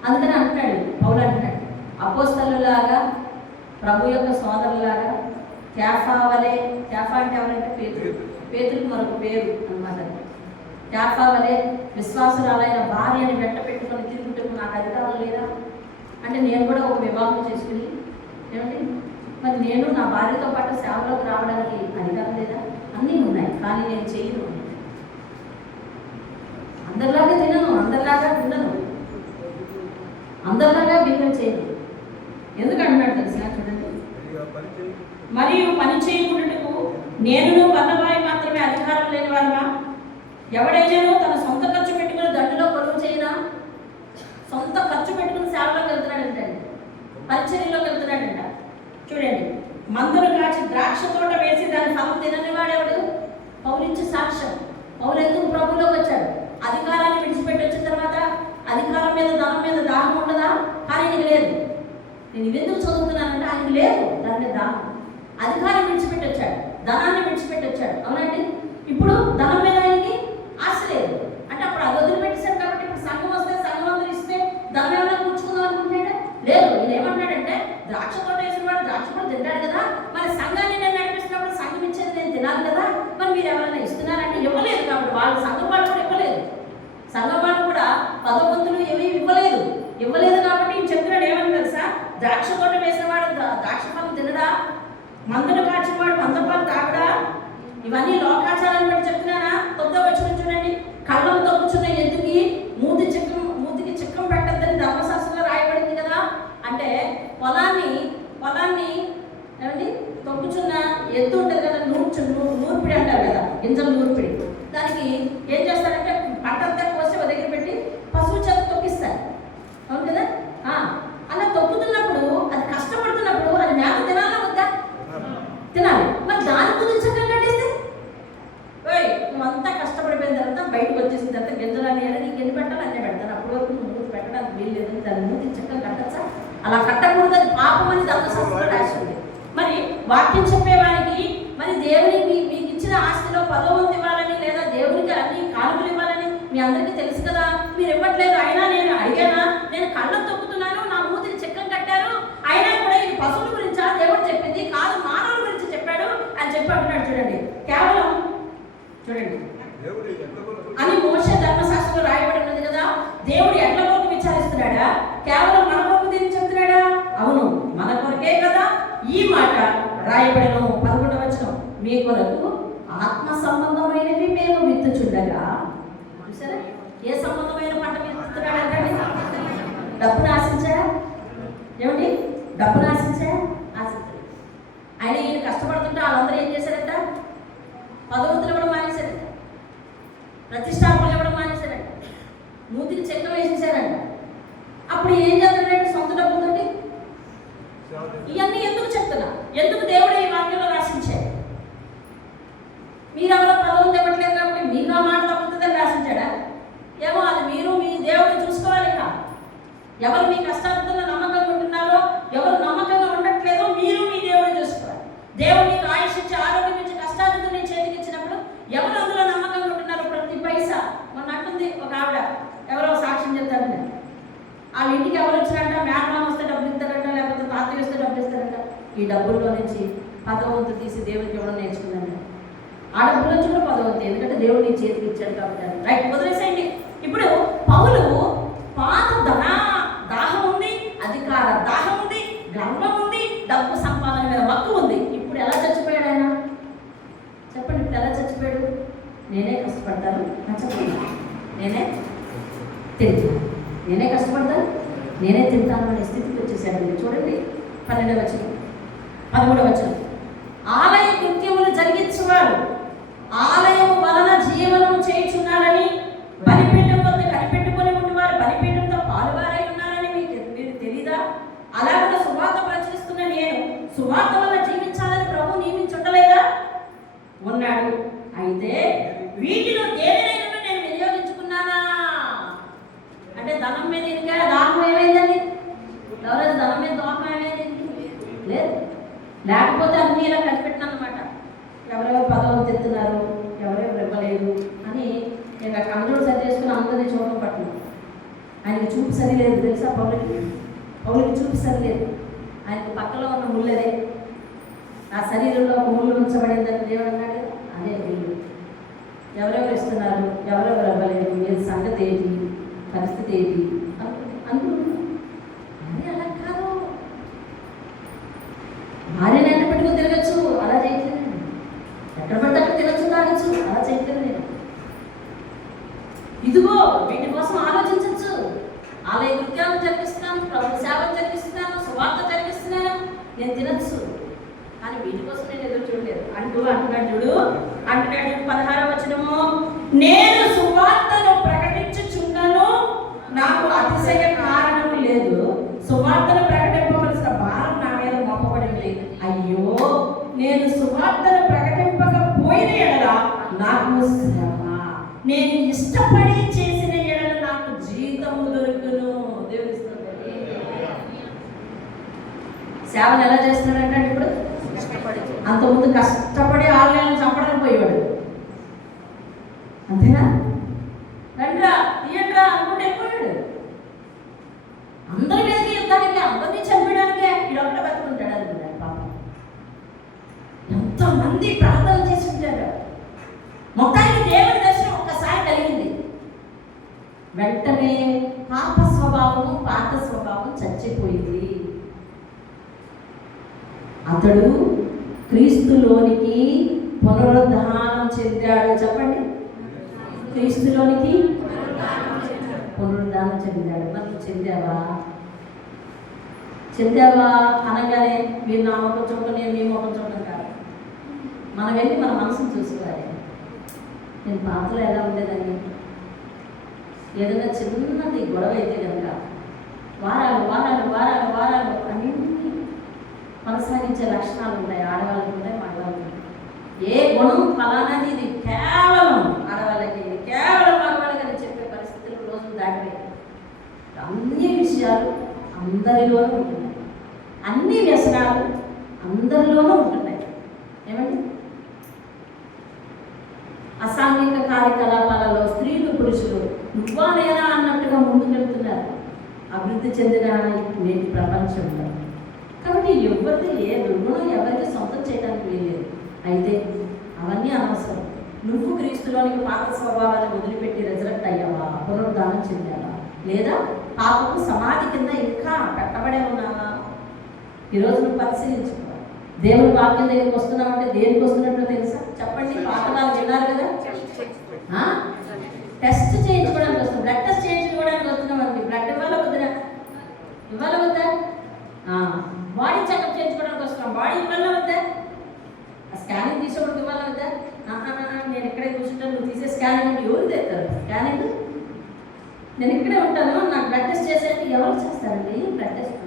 అందుకని అంటున్నాడు పౌలు, అంటున్నాడు అపోస్తలులాగా, ప్రభు యొక్క సోదరులాగా, కేఫా వలె. కేఫా అంటే ఎవరంటే పేతులకు మరొక పేరు అన్నమాట. కేఫా వలె విశ్వాసురాలైన భార్యని వెంట పెట్టుకొని తిరుగుటకు నాకు అధికారం లేదా? అంటే నేను కూడా ఒక వివాహం చేసుకుని ఏమంటే మరి నేను నా భార్యతో పాటు సేవలోకి రావడానికి అధికారం లేదా? అన్నీ ఉన్నాయి, కానీ నేను చేయను. అందరిలాగా తినను, అందరిలాగా ఉండను, అందరిలాగా బిహేవ్ చేయను. ఎందుకంటున్నాడు తెలిసిన చూడండి, మరియు పని చేయకుండాకు నేను బర్నబాయి మాత్రమే అధికారం లేని వారుగా, ఎవడైనానో తన సొంత ఖర్చు పెట్టుకుని దండులో కొలువు చేయనా? సొంత ఖర్చు పెట్టుకుని సేవలోకి వెళ్తున్నాడంటే, పరిచర్యలోకి వెళ్తున్నాడంట. చూడండి, మందును కాచి ద్రాక్ష తోట వేసి దాని ఫలం తినని వాడేవాడు? పౌలించి సాక్ష్యం. పౌలు ఎందుకు ప్రభులోకి వచ్చాడు? అధికారాన్ని విడిచిపెట్టి వచ్చిన తర్వాత అధికారం మీద ధనం మీద దాహం ఉండదా? కానీ ఆయనకి లేదు. నేను ఇవెందుకు చదువుతున్నానంటే ఆయనకి లేదు దాని మీద దాహం. అధికారం విడిచిపెట్టి వచ్చాడు, ధనాన్ని విడిచిపెట్టి వచ్చాడు. అవునండి, ఇప్పుడు ధనం మీద ఆయనకి ఆశ లేదు. అంటే అప్పుడు అది వదిలిపెట్టేశాడు. కాబట్టి ఇప్పుడు సంఘం వస్తే సంఘం అందరూ ఇస్తే ధనం ఏమైనా కూర్చుకుందాం అనుకుంటున్నాడా? లేదు. ఈయన ఏమంటాడంటే, ద్రాక్ష తోట వేసిన వాడు ద్రాక్ష కూడా తింటాడు కదా, మరి సంఘాన్ని నేను నడిపిస్తున్నప్పుడు సంఘం ఇచ్చేది నేను తినాలి కదా, మరి మీరు ఎవరైనా ఇస్తున్నారంటే ఇవ్వలేదు. కాబట్టి వాళ్ళు సంఘం వాళ్ళు కూడా ఇవ్వలేదు. సంఘం వాళ్ళు కూడా 10 వంతులు ఏమీ ఇవ్వలేదు కాబట్టి ఈయన చెప్తున్నాడు ఏమని తెలుసా? ద్రాక్ష తోట వేసిన వాడు ద్రాక్ష ఫలం తినడా? మందును కాచిన వాడు మందపాలు తాగడా? ఇవన్నీ లోకాచారాన్ని బట్టి చెప్తున్నానా? 9వ వచనం చూడండి, కళ్ళం తొక్కుచున్న ఎద్దుకి మూతికి చిక్కం పెట్టద్దని ధర్మశాస్త్రంలో రాయబడింది కదా. అంటే పొలాన్ని ఏమండి తొక్కుచున్న ఎద్దు ఉంటుంది కదా, నూర్పిడి అంటారు కదా, గింజలు నూర్పిడి. దానికి ఏం చేస్తారంటే పంటంతా కోసి ఒక దగ్గర పెట్టి పశువు చేత తొక్కిస్తారు. అవును కదా? అలా తొక్కుతున్నప్పుడు, అది కష్టపడుతున్నప్పుడు అది మేత తినాలా వద్దా? తినాలి. మరి దాని గురించి చక్కగా కట్టేస్తే నువ్వంతా కష్టపడిపోయిన తర్వాత బయటకు వచ్చేసిన తర్వాత గింజలని నీకు ఎన్ని పెట్టాలి అన్నీ పెడతాను. అప్పటి వరకు నువ్వు మూతి పెట్టడానికి వీలు లేదు. దాని మూతి చక్కగా కట్టచ్చా? అలా కట్టకూడదు, అది పాపం అని ధర్మశాస్త్రంలో రాసి ఉంది. మరి వాక్యం చెప్పేవారికి మరి దేవుని మీకు ఇచ్చిన ఆస్తిలో 10వ వంతు ఇవ్వాలని, లేదా దేవునికి అన్ని కానుకలు ఇవ్వాలని మీ అందరికీ తెలుసు కదా. మీరు ఇవ్వట్లేదు. అయినా నేను అడిగానా? నేను కళ్ళం తొక్కుతున్నాను, నా మూతిని చిక్కం కట్టారు, అయినా కూడా ఇది పశువుల గురించా దేవుడు చెప్పింది కాదు, మానవుల గురించి చెప్పాడు అని చెప్పి అంటున్నాడు. చూడండి, కేవలం చూడండి అని మోషే ధర్మశాస్త్రంలో రాయబడి ఉన్నది కదా. దేవుడు ఎట్ల కొరకు విచారిస్తున్నాడా? కేవలం మన కొరకు దీన్ని చెప్తున్నాడా? అవును, మన కొరకే కదా ఈ మాట రాయబడిన. 11వ వచనం, మీ కొరకు ఆత్మ సంబంధమైనవి మేము విత్తుచుండగా. చూసారా, ఏ సంబంధమైన పంట విత్తుతున్నాడంటే? డబ్బును ఆశించాడా? ఏమండి, డబ్బును ఆశించాడా? ఆశించాడు. ఆయన ఈయన కష్టపడుతుంటే వాళ్ళందరూ ఏం చేశారంట? 10వ వంతులు ఇవ్వడం మానేశారంట, ప్రతిష్టాపనలు ఇవ్వడం మానేశారంట, మూతికి చెక్క వేసేసారంట. అప్పుడు ఏం చేస్తున్నాడంటే సొంత డబ్బులతోటి ఇవన్నీ ఎందుకు చెప్తున్నా? ఎందుకు దేవుడు ఈ వాక్యంలో రాసించాడు? మీరెవరో 10వ వంతు ఇవ్వట్లేదు కాబట్టి మీకు ఆ మాట తప్పుతుందని రాసించాడా? ఏమో అది మీరు మీ దేవుడు చూసుకోవాలి. ఎవరు మీ కష్టార్థంలో నమ్మకంగా ఉంటున్నారో, ఎవరు నమ్మకంగా ఉండట్లేదో మీరు మీ దేవుడిని చూసుకోవాలి. దేవుడు మీకు ఆయుష్ ఇచ్చి ఆరోగ్యం ఇచ్చి కష్టార్థం నేను చేతికి ఇచ్చినప్పుడు ఎవరు అందులో నమ్మకంగా ఉంటున్నారో ప్రతి పైసా. మొన్న అంటుంది ఒక ఆవిడ, ఎవరో సాక్ష్యం చెప్తారంట, వాళ్ళ ఇంటికి ఎవరు వచ్చినారంట, మేనమామ వస్తే డబ్బులు ఇస్తారంట, లేకపోతే తాతయ్య వస్తే డబ్బులు ఇస్తారంట. ఈ డబ్బుల్లో నుంచి 10వ వంతు తీసి దేవుడికి ఇవ్వడం నేర్చుకున్నాను. ఆ డబ్బుల నుంచి కూడా 10వ వంతు, ఎందుకంటే దేవుడు నీ చేతికి ఇచ్చాడు కాబట్టి. రైట్, వదిలేసేయండి. ఇప్పుడు పౌలు పాత దాహం ఉంది, అధికార దాహం ఉంది, గర్వం ఉంది, డబ్బు సంపాదన మీద మక్కువ ఉంది. ఇప్పుడు ఎలా చచ్చిపోయాడు ఆయన? చెప్పండి, ఇప్పుడు ఎలా చచ్చిపోయాడు? నేనే కష్టపడతాను, నేనే తింటాను, నేనే కష్టపడతాను, నేనే తింటాను అనే స్థితికి వచ్చేసాడు. చూడండి, 12వ వచనం, 13వ వచనం, ఆలయ కృత్యములు జరిగించేవాడు ఆలయము వలన జీవనము చేయుచున్నారని బలిపీఠం వద్ద కనిపెట్టుకొని ఉండేవారు బలిపీఠంతో పాలువారై ఉన్నారని మీరు తెలీదా? అలాగే సువార్త ప్రచురిస్తున్న నేను సువార్త వల్ల జీవించాలని ప్రభు నియమించుండలేదా? ఉన్నాడు. అయితే వీటిలో దేనినైనా నేను వినియోగించుకున్నానా? అంటే ధనం మీద ఇంకా దాహం ఏమైందండి? ఎవరైనా ధనం మీద దాహం ఏమైంది? లేదు. లేకపోతే అన్నీ ఇలా కనిపెట్టినాను అనమాట. ఎవరెవరు 10వ వంతు ఎత్తున్నారు, ఎవరెవరు ఇవ్వలేదు అని నేను ఆ కళ్ళజోడు సరి చేసుకుని అందరినీ చూడడం పట్టినాను. ఆయనకి చూపు సరిలేదు తెలుసా? పౌలుకి చూపు సరిలేదు. ఆయనకు పక్కలో ఉన్న ముళ్ళదే, ఆ శరీరంలో ఒక ముళ్ళు ఉంచబడిందని దేవుడు అన్నాడు. అదే వీళ్ళు ఎవరెవరు ఇస్తున్నారు, ఎవరెవరు ఇవ్వలేదు, మీరు సంగతి ఏంటి, పరిస్థితి ఏంటి అనుకుంటున్నాను. అదే అలా కాదు. భార్య అలా చేయట్లేదు నేను. ఎక్కడ పడితే అక్కడ తినచ్చు తాగచ్చు, అలా చేయట్లేదు నేను. ఇదిగో వీటి కోసం ఆలోచించవచ్చు. ఆలయ కృత్యాలను జరిపిస్తున్నాను, ప్రభు సేవలు జరిపిస్తున్నాను, సువార్త జరిపిస్తున్నాను, నేను తినచ్చు. కానీ వీటి కోసం నేను ఎదురు చూడలేదు అంటున్నాడు 16వ వచనము, నేను సువార్తను ప్రకటించుచున్నాను, నాకు అతిశయ కారణము లేదు. సువార్తను ప్రకటింపవలసిన భారం నా మీద మోపబడింది. అయ్యో, నేను సువార్తను ప్రకటింపకపోయిన ఎడల నాకు శ్రమ, నేను ఇష్టపడి చేసిన ఎడల నాకు జీతము దొరుకును. దేవుని స్తోత్రం. సేవలు ఎలా చేస్తున్నాడంటే ఇప్పుడు అంతకుముందు కష్టపడి ఆలయాలను చంపడానికి పోయేవాడు, అంతేనా? రండ్రా తీయండ్రా అనుకుంటే వెళ్ళిపోయాడు. అందరి మీదకి యుద్ధానికి, అందరినీ చంపడానికే ఇడొక్కట బతుకుంటాడు అనుకున్నాడు. పాపం ఎంతమంది ప్రార్థన చేసి ఉంటారు. మొత్తానికి దేవుని దర్శనం ఒక్కసారి కలిగింది. వెంటనే పాత స్వభావం చచ్చిపోయింది. అతడు క్రీస్తులోనికి పునరుద్ధానం చెందాడు. చెప్పండి, క్రీస్తులోనికి పునరుద్ధానం చెందాడు. మరి చెందావా అనగానే మీరు నా మొక్క చూడటం, నేను మీ మొక్క చూడటం కాదు. మనం వెళ్ళి మన మనసును చూసుకోవాలి. నేను పాతలో ఎలా ఉండేదని, ఏదైనా చిన్నది గొడవ అయితే కనుక వారాలు అన్నీ కొనసాగించే లక్షణాలు ఉంటాయి. ఆడవాళ్ళకి ఉంటాయి, మగవాళ్ళకి. ఏ గుణం ఫలానాది, ఇది కేవలం ఆడవాళ్ళకి, ఇది కేవలం మగవాళ్ళకి అని చెప్పే పరిస్థితులు రోజులు దాటిపోయాయి. అన్ని విషయాలు అందరిలోనూ ఉంటున్నాయి, అన్ని వ్యసనాలు అందరిలోనూ ఉంటున్నాయి. ఏమండి? అసాంఘిక కార్యకలాపాలలో స్త్రీలు పురుషులు నువ్వా నేనా అన్నట్టుగా ముందుకెళ్తున్నారు అభివృద్ధి చెందిన నేటి ప్రపంచంలో. కాబట్టి ఎవరిది ఏ దుర్గుణం ఎవరికి సొంతం చేయడానికి వీల్లేదు. అయితే అవన్నీ అనవసరం. నువ్వు క్రీస్తులోనికి పాత స్వభావాన్ని వదిలిపెట్టి రెజరెక్ట్ అయ్యావా, పునరుద్ధానం చెందావా, లేదా పాపకు సమాధి కింద ఇంకా పెట్టబడే ఉన్నావా? ఈరోజు నువ్వు పరిశీలించుకోవాలి. దేవుని వాక్యం దగ్గరికి వస్తున్నామంటే దేనికి వస్తున్నట్లు తెలుసా? చెప్పండి. పాతకాలు విన్నారు కదా, టెస్ట్ చేయించుకోవడానికి వస్తున్నాం, బ్లడ్ టెస్ట్ చేయించుకోవడానికి వస్తున్నామండి. బ్లడ్ ఇవ్వాలి వద్దా? బాడీ చెకప్ చేయించుకోవడానికి వస్తున్నాం, బాడీ ఇవ్వాలి వద్దా? స్కానింగ్ తీసుకోవడానికి ఇవ్వాలి వద్దా? నేను ఇక్కడే కూర్చుంటాను, నువ్వు తీసే స్కానింగ్ ఎవరు తెస్తారు? స్కానింగ్ నేను ఇక్కడే ఉంటాను, నాకు బ్లడ్ టెస్ట్ చేసేది ఎవరు చేస్తారండి? బ్లడ్ టెస్ట్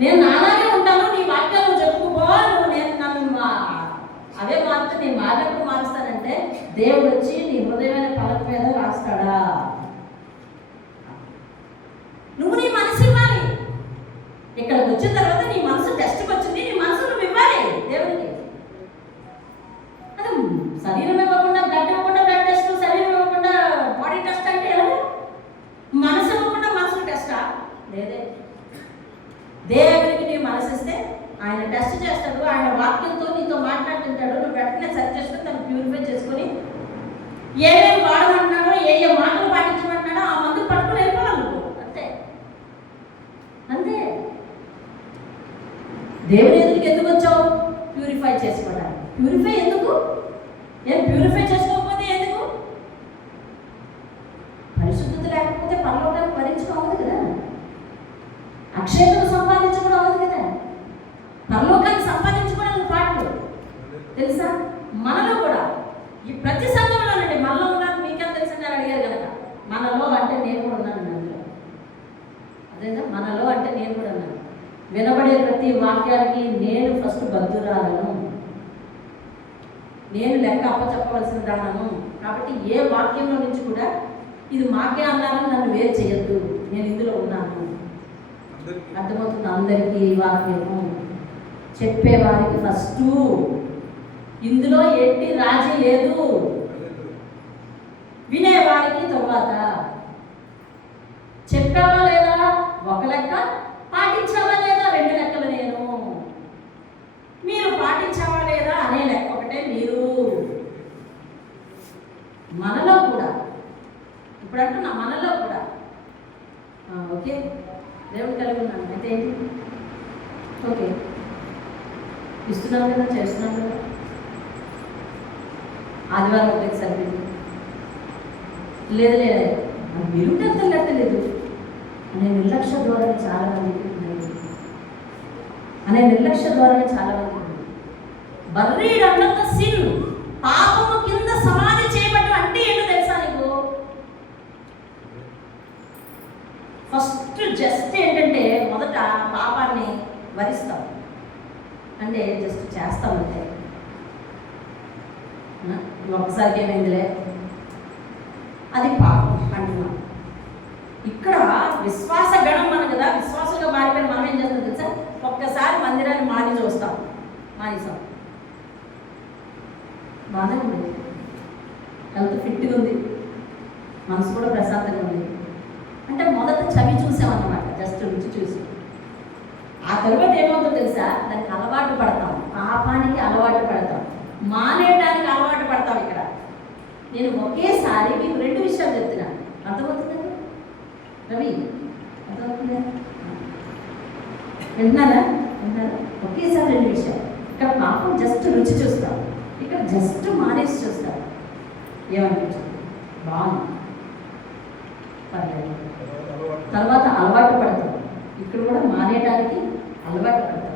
నేను నాలాగే ఉంటాను, నీ వాక్యాలు చెప్పుకో, నేను నన్ను అవే మాత్రం నేను మాట్లాడుతూ మారుస్తానంటే దేవుడు వచ్చి నీ హృదయమైన పలక మీద రాస్తాడా? నువ్వు నీ మనసు ఇవ్వాలి. ఇక్కడికి వచ్చిన తర్వాత నీ మనసు టెస్ట్కి వచ్చింది, నీ మనసు నువ్వు ఇవ్వాలి దేవుడికి. అదే శరీరం ఇవ్వకుండా బ్లడ్ ఇవ్వకుండా బ్లడ్ టెస్ట్, శరీరం ఇవ్వకుండా బాడీ టెస్ట్ అంటే ఎలా? మనసు ఇవ్వకుండా మనసు టెస్టా? లేదే. దేవుడికి నీ మనసు ఇస్తే ఆయన టెస్ట్ చేస్తాడు, ఆయన వాక్యంతో నీతో మాట్లాడుతుంటాడు. నువ్వు వెంటనే సెర్చ్ చేసుకుని తను ప్యూరిఫై చేసుకుని ఏమేమి వాడమంటున్నాడో, ఏ మాటలు పాటించమంటున్నాడో ఆ మందులు పట్టుకుని వెళ్ళిపోవాలి నువ్వు. అంతే. దేవుని ఎదురుకి ఎందుకు వచ్చావు? ప్యూరిఫై చేసుకోవడానికి. ప్యూరిఫై ఎందుకు? ప్యూరిఫై చేసుకోకపోతే ఎందుకు? పరిశుద్ధత లేకపోతే పరలోకానికి భరించుకోవద్దు కదా, అక్షయతను సంపాదించడం అవ్వదు కదా. పరలోకాన్ని సంపాదించుకోవడానికి పాటలు తెలుసా? మనలో కూడా ఈ ప్రతి సంఘంలోనండి, మనలో ఉన్నాను మీకేం తెలుసని అడిగారు కనుక, మనలో అంటే నేను కూడా ఉన్నాను అందులో. అదేనా? మనలో అంటే నేను కూడా ఉన్నాను. వినబడే ప్రతి వాక్యానికి నేను ఫస్ట్ బద్దురాలను, నేను లెక్క అప్పచెప్పవలసిన దానను. కాబట్టి ఏ వాక్యంలో నుంచి కూడా ఇది మాకే అన్నారని నన్ను వేరు చేయొద్దు, నేను ఇందులో ఉన్నాను. అర్థమవుతుంది అందరికీ ఈ వాక్యము చెప్పేవారికి ఫస్ట్. ఇందులో ఎట్టి రాజీ లేదు, వినేవారికి తర్వాత. చెప్పావా లేదా ఒక లెక్క, పాటించావా లేదా రెండు లెక్కలు నేను. మీరు పాటించావా లేదా అనే లెక్క ఒకటే మీరు. మనలో కూడా ఇప్పుడు అంటున్నా, మనలో కూడా ఓకే దేవుడు కలిగి ఉన్నాను. అయితే ఓకే, ఇస్తున్నాం కదా, చేస్తున్నాం కదా. ఆదివారం ఒకటి సరిపోయింది, లేదు లేదు మీరు లెక్కలేదు అనే నిర్లక్ష్య ధోరణి చాలా మందికి బర్రీడ్ అండర్ ద సిన్, పాపము కింద సమాధి చేయబడ్డం అంటే ఏంటో తెలుసా నీకు? ఫస్ట్ జస్ట్ ఏంటంటే మొదట పాపాన్ని వరిస్తాం, అంటే జస్ట్ చేస్తామంటే ఒక్కసారికి ఏమైందిలే, అది పాపం అంటున్నాం. ఇక్కడ విశ్వాస గణం మనం కదా, విశ్వాసంగా మారిపోయిన మనం ఏం చేస్తాం తెలుసా? ఒక్కసారి మందిరాన్ని మానేసాం, బాగానే ఉంది, హెల్త్ ఫిట్గా ఉంది, మనసు కూడా ప్రశాంతంగా ఉంది అంటే మొదట చవి చూసామన్నమాట, జస్ట్ రుచి చూసి. ఆ తర్వాత ఏమవుతుందో తెలుసా? దానికి అలవాటు పడతాం, పాపానికి అలవాటు పడతాం, మానేయడానికి అలవాటు పడతాం. ఇక్కడ నేను ఒకేసారి మీకు 2 విషయాలు చెప్తున్నాను, అర్థమవుతుందా రవి? అర్థమవుతుందా? వింటున్నారా? ఒకేసారి 2 విషయాలు. ఇక్కడ పాపం జస్ట్ రుచి చూస్తాం, ఇక్కడ జస్ట్ మానేసి చూస్తాం. ఏమనిపించదు, బాగుంది, పర్లేదు. తర్వాత అలవాటు పడతాం, ఇక్కడ కూడా మానేయడానికి అలవాటు పడతాం.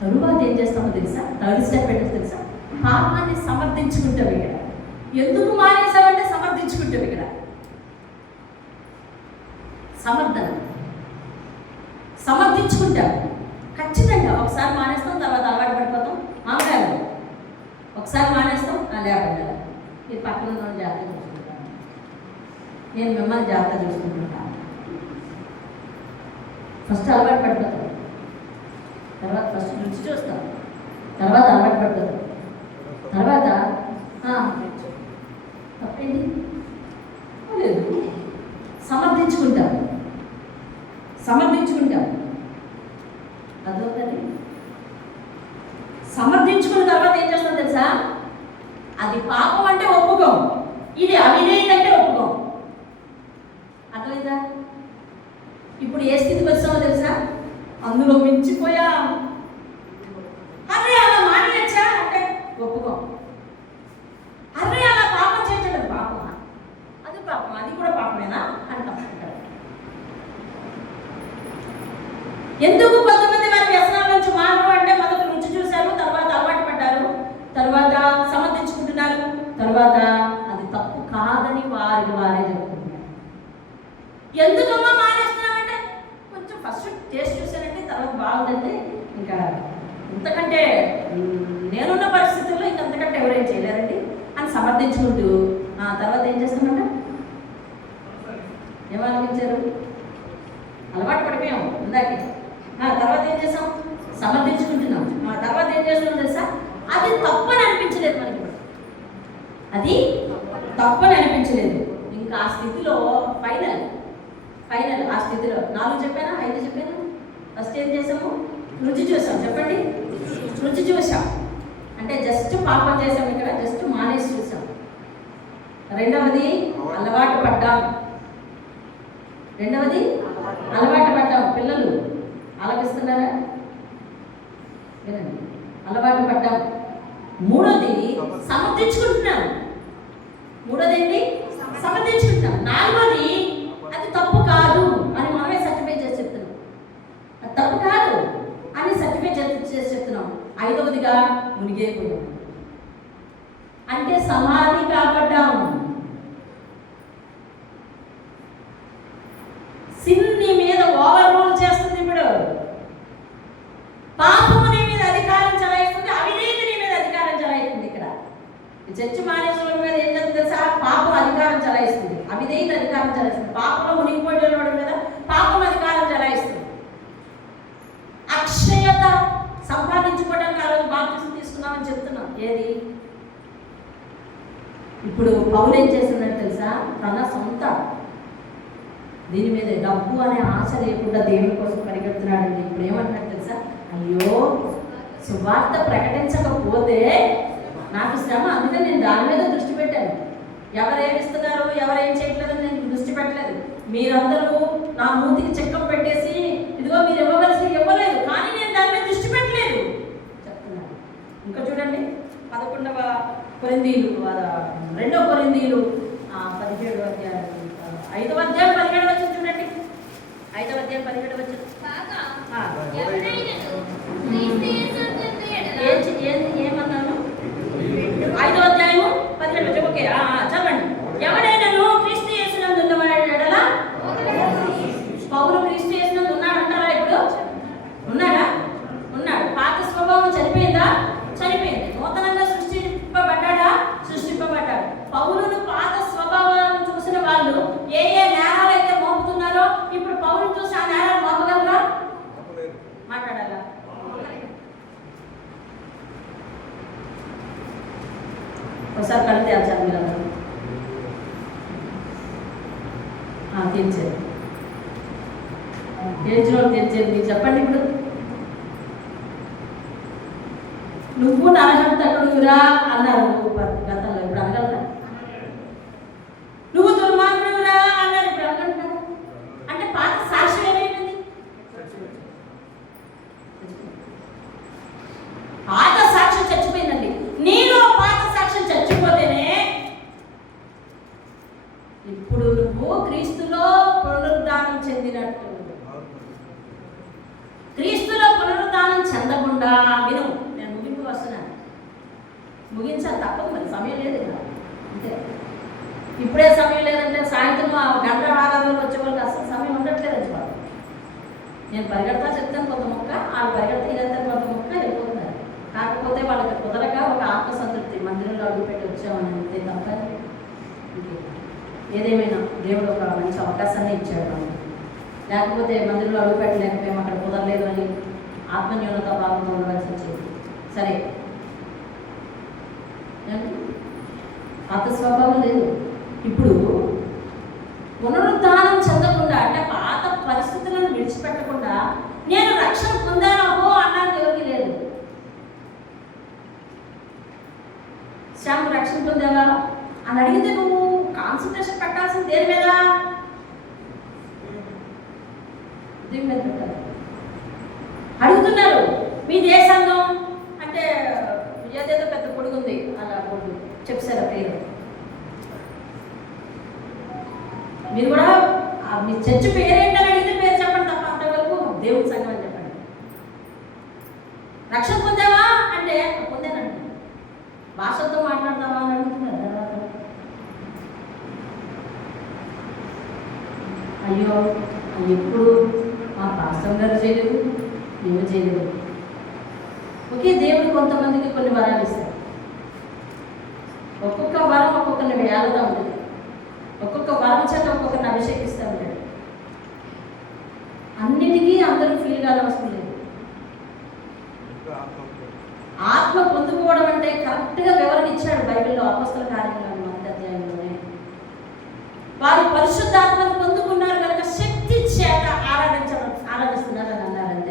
తరువాత ఏం చేస్తామో తెలుసా? 3rd స్టెప్ ఏంటో తెలుసా? పాపాన్ని సమర్థించుకుంటాం. ఇక్కడ ఎందుకు మానేసామంటే సమర్థించుకుంటాం. ఇక్కడ సమర్థించుకుంటాం ఖచ్చితంగా. ఒకసారి మానేస్తాం, తర్వాత అలవాటు పడిపోతాం. మామగారు ఒకసారి మానేస్తాం, లేకుండా మీరు పక్కన ఉన్న జాగ్రత్త చూసుకుంటాను, నేను మిమ్మల్ని జాగ్రత్త చూసుకుంటుంటాను. ఫస్ట్ అలవాటు పడిపోతాం, తర్వాత ఫస్ట్ రుచి చూస్తాం, తర్వాత అలవాటు పడిపోతాం, తర్వాత తప్పేంటి లేదు, సమర్థించుకుంటాం. అదొకటి. సమర్థించుకున్న తర్వాత ఏం చేస్తాం తెలుసా? అది పాపం అంటే ఒప్పుకోం, ఇది అవిధేయత అంటే ఒప్పుకోం. అర్థమైందా? ఇప్పుడు ఏ స్థితికి వచ్చామో తెలుసా? అందులో మించిపోయా, అరే అలా మానేయచ్చా అంటే ఒప్పుకోం. అరే అలా పాపం చేయలేదు, పాపమా? అది పాపం, అది కూడా పాపమేనా అంటాం. ఎందుకు కొంతమంది వారి వ్యసనాల నుంచి మారు అంటే మొదట రుచి చూశారు, తర్వాత అలవాటు పడ్డారు, తర్వాత సమర్థించుకుంటున్నారు, తర్వాత అది తప్పు కాదని వారే చెప్పుకుంటున్నారు. ఎందుకమ్మా మానేస్తున్నామంటే కొంచెం ఫస్ట్ టేస్ట్ చూశానంటే తర్వాత బాగుందంటే ఇంకా ఇంతకంటే నేనున్న పరిస్థితుల్లో ఇంకంతకంటే ఎవరేం చేయలేరండి అని సమర్థించుకుంటూ తర్వాత ఏం చేస్తామంట? ఏమనిపించారు? అలవాటు పడిపోయాము ఇందాకే. తర్వాత ఏం చేసాం? సమర్థించుకుంటున్నాం. తర్వాత ఏం చేస్తున్నాం తెలుసా? అది తప్పని అనిపించలేదు మనకి, అది తప్పని అనిపించలేదు. ఇంకా ఆ స్థితిలో ఫైనల్ ఆ స్థితిలో 4 చెప్పానా 5 చెప్పాను? ఫస్ట్ ఏం చేసాము? రుచి చూసాం. చెప్పండి, రుచి చూసాం అంటే జస్ట్ పాపం చేసాం, ఇక్కడ జస్ట్ మానేసి చూసాం. రెండవది అలవాటు పడ్డాం. పిల్లలు ఆలపిస్తున్నారా? వినండి, అలవాటు పడ్డాం. మూడోది సమర్థించుకుంటున్నాం. ఏంటి? సమర్థించుకుంటున్నాం. 4వది అది తప్పు కాదు అని మనమే సర్టిఫై చేసి చెప్తున్నాం, అది తప్పు కాదు అని సర్టిఫై చేసి చెప్తున్నాం. 5వదిగా మునిగైపోయాం అంటే సమాధి కాబడ్డాం. సిన్ నీ మీద ఓవర్ రూల్ చేస్తుంది. ఇప్పుడు పాపము నీ మీద అధికారం చలాయిస్తుంది, అవినీతి నీ మీద అధికారం చలాయిస్తుంది. ఇక్కడ చర్చ మానేశ్వరుల మీద ఏం జరుగుతుంది తెలుసా? పాపం అధికారం చలాయిస్తుంది, అవినీతి అధికారం చలాయిస్తుంది. పాపంలో మునిగిపోయిన వాడి మీద పాపం అధికారం చలాయిస్తుంది. అక్షయత సంపాదించుకోవడానికి ఆ రోజు బాప్తిసం తీసుకున్నామని చెప్తున్నాం. ఏది? ఇప్పుడు పౌలు ఏం చేస్తున్నాడు తెలుసా? తన సొంత దీని మీద డబ్బు అనే ఆశ లేకుండా దేవుని కోసం పరిగెడుతున్నాడండి. ఇప్పుడు ఏమంటున్నాడు తెలుసా? అయ్యో సువార్త ప్రకటించకపోతే నాకు శ్రమ, అందుకని నేను దాని మీద దృష్టి పెట్టాను. ఎవరేమిస్తున్నారు, ఎవరేం చేయట్లేదని నేను దృష్టి పెట్టలేదు. మీరందరూ నా మూతికి చెక్కం పెట్టేసి ఇదిగో మీరు ఇవ్వవలసి ఇవ్వలేదు, కానీ నేను దాని మీద దృష్టి పెట్టలేదు చెప్తున్నాను. కొరింథీలు 2 కొరింథీలు 17 అధ్యాయం 5వ అధ్యాయం 17 వచనం చూడండి. 5వ అధ్యాయం 17 వచనం. ఏమన్నాను? 5వ అధ్యాయము 17 వచనం. ఓకే, చదవండి. ఎవడైనాను క్రీస్తు యేసునందు ఉన్నవాడు ఎడల, పౌలు క్రీస్తు యేసునందు ఉన్నాడంటారా? ఇప్పుడు ఉన్నాడా? ఉన్నాడు. పాత స్వభావం చనిపోయిందా? చనిపోయింది. నూతనంగా సృష్టింపబడ్డాడా? సృష్టింపబడ్డాడు. పౌలును పాత స్వభావాలను చూసిన వాళ్ళు ఏ నేరాలు అయితే మోపుతున్నారో ఇప్పుడు పౌలును చూసి ఆ నేరాలు మోపగలరా? మాట్లాడాలా? ఒకసారి కళ్ళు తేల్చాలి మీరు అందరూ. తెచ్చారు, తెలిసిన వాళ్ళు తెచ్చారు. మీరు చెప్పండి. ఇప్పుడు నువ్వు నరహంతకుడురా అన్నారు గతంలో, ఇప్పుడు అనగలరా? నువ్వు దుర్మార్గుడురా అన్నారు, ఇప్పుడు అనగలుగుతారా? అంటే పాత సాక్ష్యం ఏమైపోయింది? పాత సాక్ష్యం చచ్చిపోయిందండి. నీలో పాత సాక్ష్యం చచ్చిపోతేనే ఇప్పుడు నువ్వు క్రీస్తులో పునరుద్ధానం చెందినట్టు. క్రీస్తులో పునరుద్ధానం చెందకుండా విను. నేను ముగింపు వస్తున్నాను, ముగించాలి, తప్పదు, మరి సమయం లేదు కదా. అంతే, ఇప్పుడే సమయం లేదంటే సాయంత్రం గంట ఆరాధనకు వచ్చే వాళ్ళకి అసలు సమయం ఉండట్లేదండి వాళ్ళు. నేను పరిగెడతా చెప్తాను కొంత మొక్క, వాళ్ళు పరిగెడతా ఇదంతా కొంత మొక్క వెళ్ళిపోతున్నారు. కాకపోతే వాళ్ళకి కుదరక ఒక ఆత్మసంతృప్తి, మందిరంలో అడుగుపెట్టి వచ్చామని అంతే తప్ప. ఏదేమైనా దేవుడు ఒక మంచి అవకాశాన్ని ఇచ్చాడు మనకి. లేకపోతే మందిరంలో అడుగుపెట్టలేకపోయాము, అక్కడ కుదరలేదు అని ఆత్మన్యూనత భావంతో ఉండవలసి వచ్చేది. సరే, పాత స్వభావం లేదు. ఇప్పుడు పునరుద్ధానం చెందకుండా, అంటే పాత పరిస్థితులను విడిచిపెట్టకుండా నేను రక్షణ పొందానో అన్నది ఎవరికి లేదు. శ్యామ్ రక్షణ పొందావా అని అడిగితే నువ్వు కాన్సన్ట్రేషన్ పెట్టాల్సింది దేని మీద? దీని మీద పెట్టాలి. అడుగుతున్నారు మీ దేశంలో అంటే ఏదేదో పెద్ద పొడుగు ఉంది, అలా పొడుగు చెప్పారా పేరు? మీరు కూడా మీ చర్చ్ పేరేంటని అడిగితే పేరు చెప్పండి తప్ప అంతవరకు దేవుడి సంఘం అని చెప్పండి. రక్షణ పొందావా అంటే పొందానండి. భాషతో మాట్లాడతావా అని అడుగుతున్నారు. తర్వాత అయ్యో ఎప్పుడు మా పాస్టర్ గారు చేయలేదు, మేము చేయలేదు. ఒకే దేవుడు కొంతమందికి కొన్ని వరాలు ఇస్తారు. ఒక్కొక్క వరం ఒక్కొక్కరిని వేయాలతో ఉంటుంది. ఒక్కొక్క వరం చేత ఒక్కొక్కరిని అభిషేకిస్తూ ఉంటాడు. అన్నిటికీ అందరూ ఫీల్ కావాల్సిన అవసరం లేదు. ఆత్మ పొందుకోవడం అంటే కరెక్ట్గా వివరణ ఇచ్చాడు బైబిల్లో. అపోస్తల కార్యక్రమం 1వ అధ్యాయంలోనే వారు పరిశుద్ధాత్మను పొందుకున్నారు కనుక శక్తి చేత ఆరాధిస్తున్నారని అన్నారంటే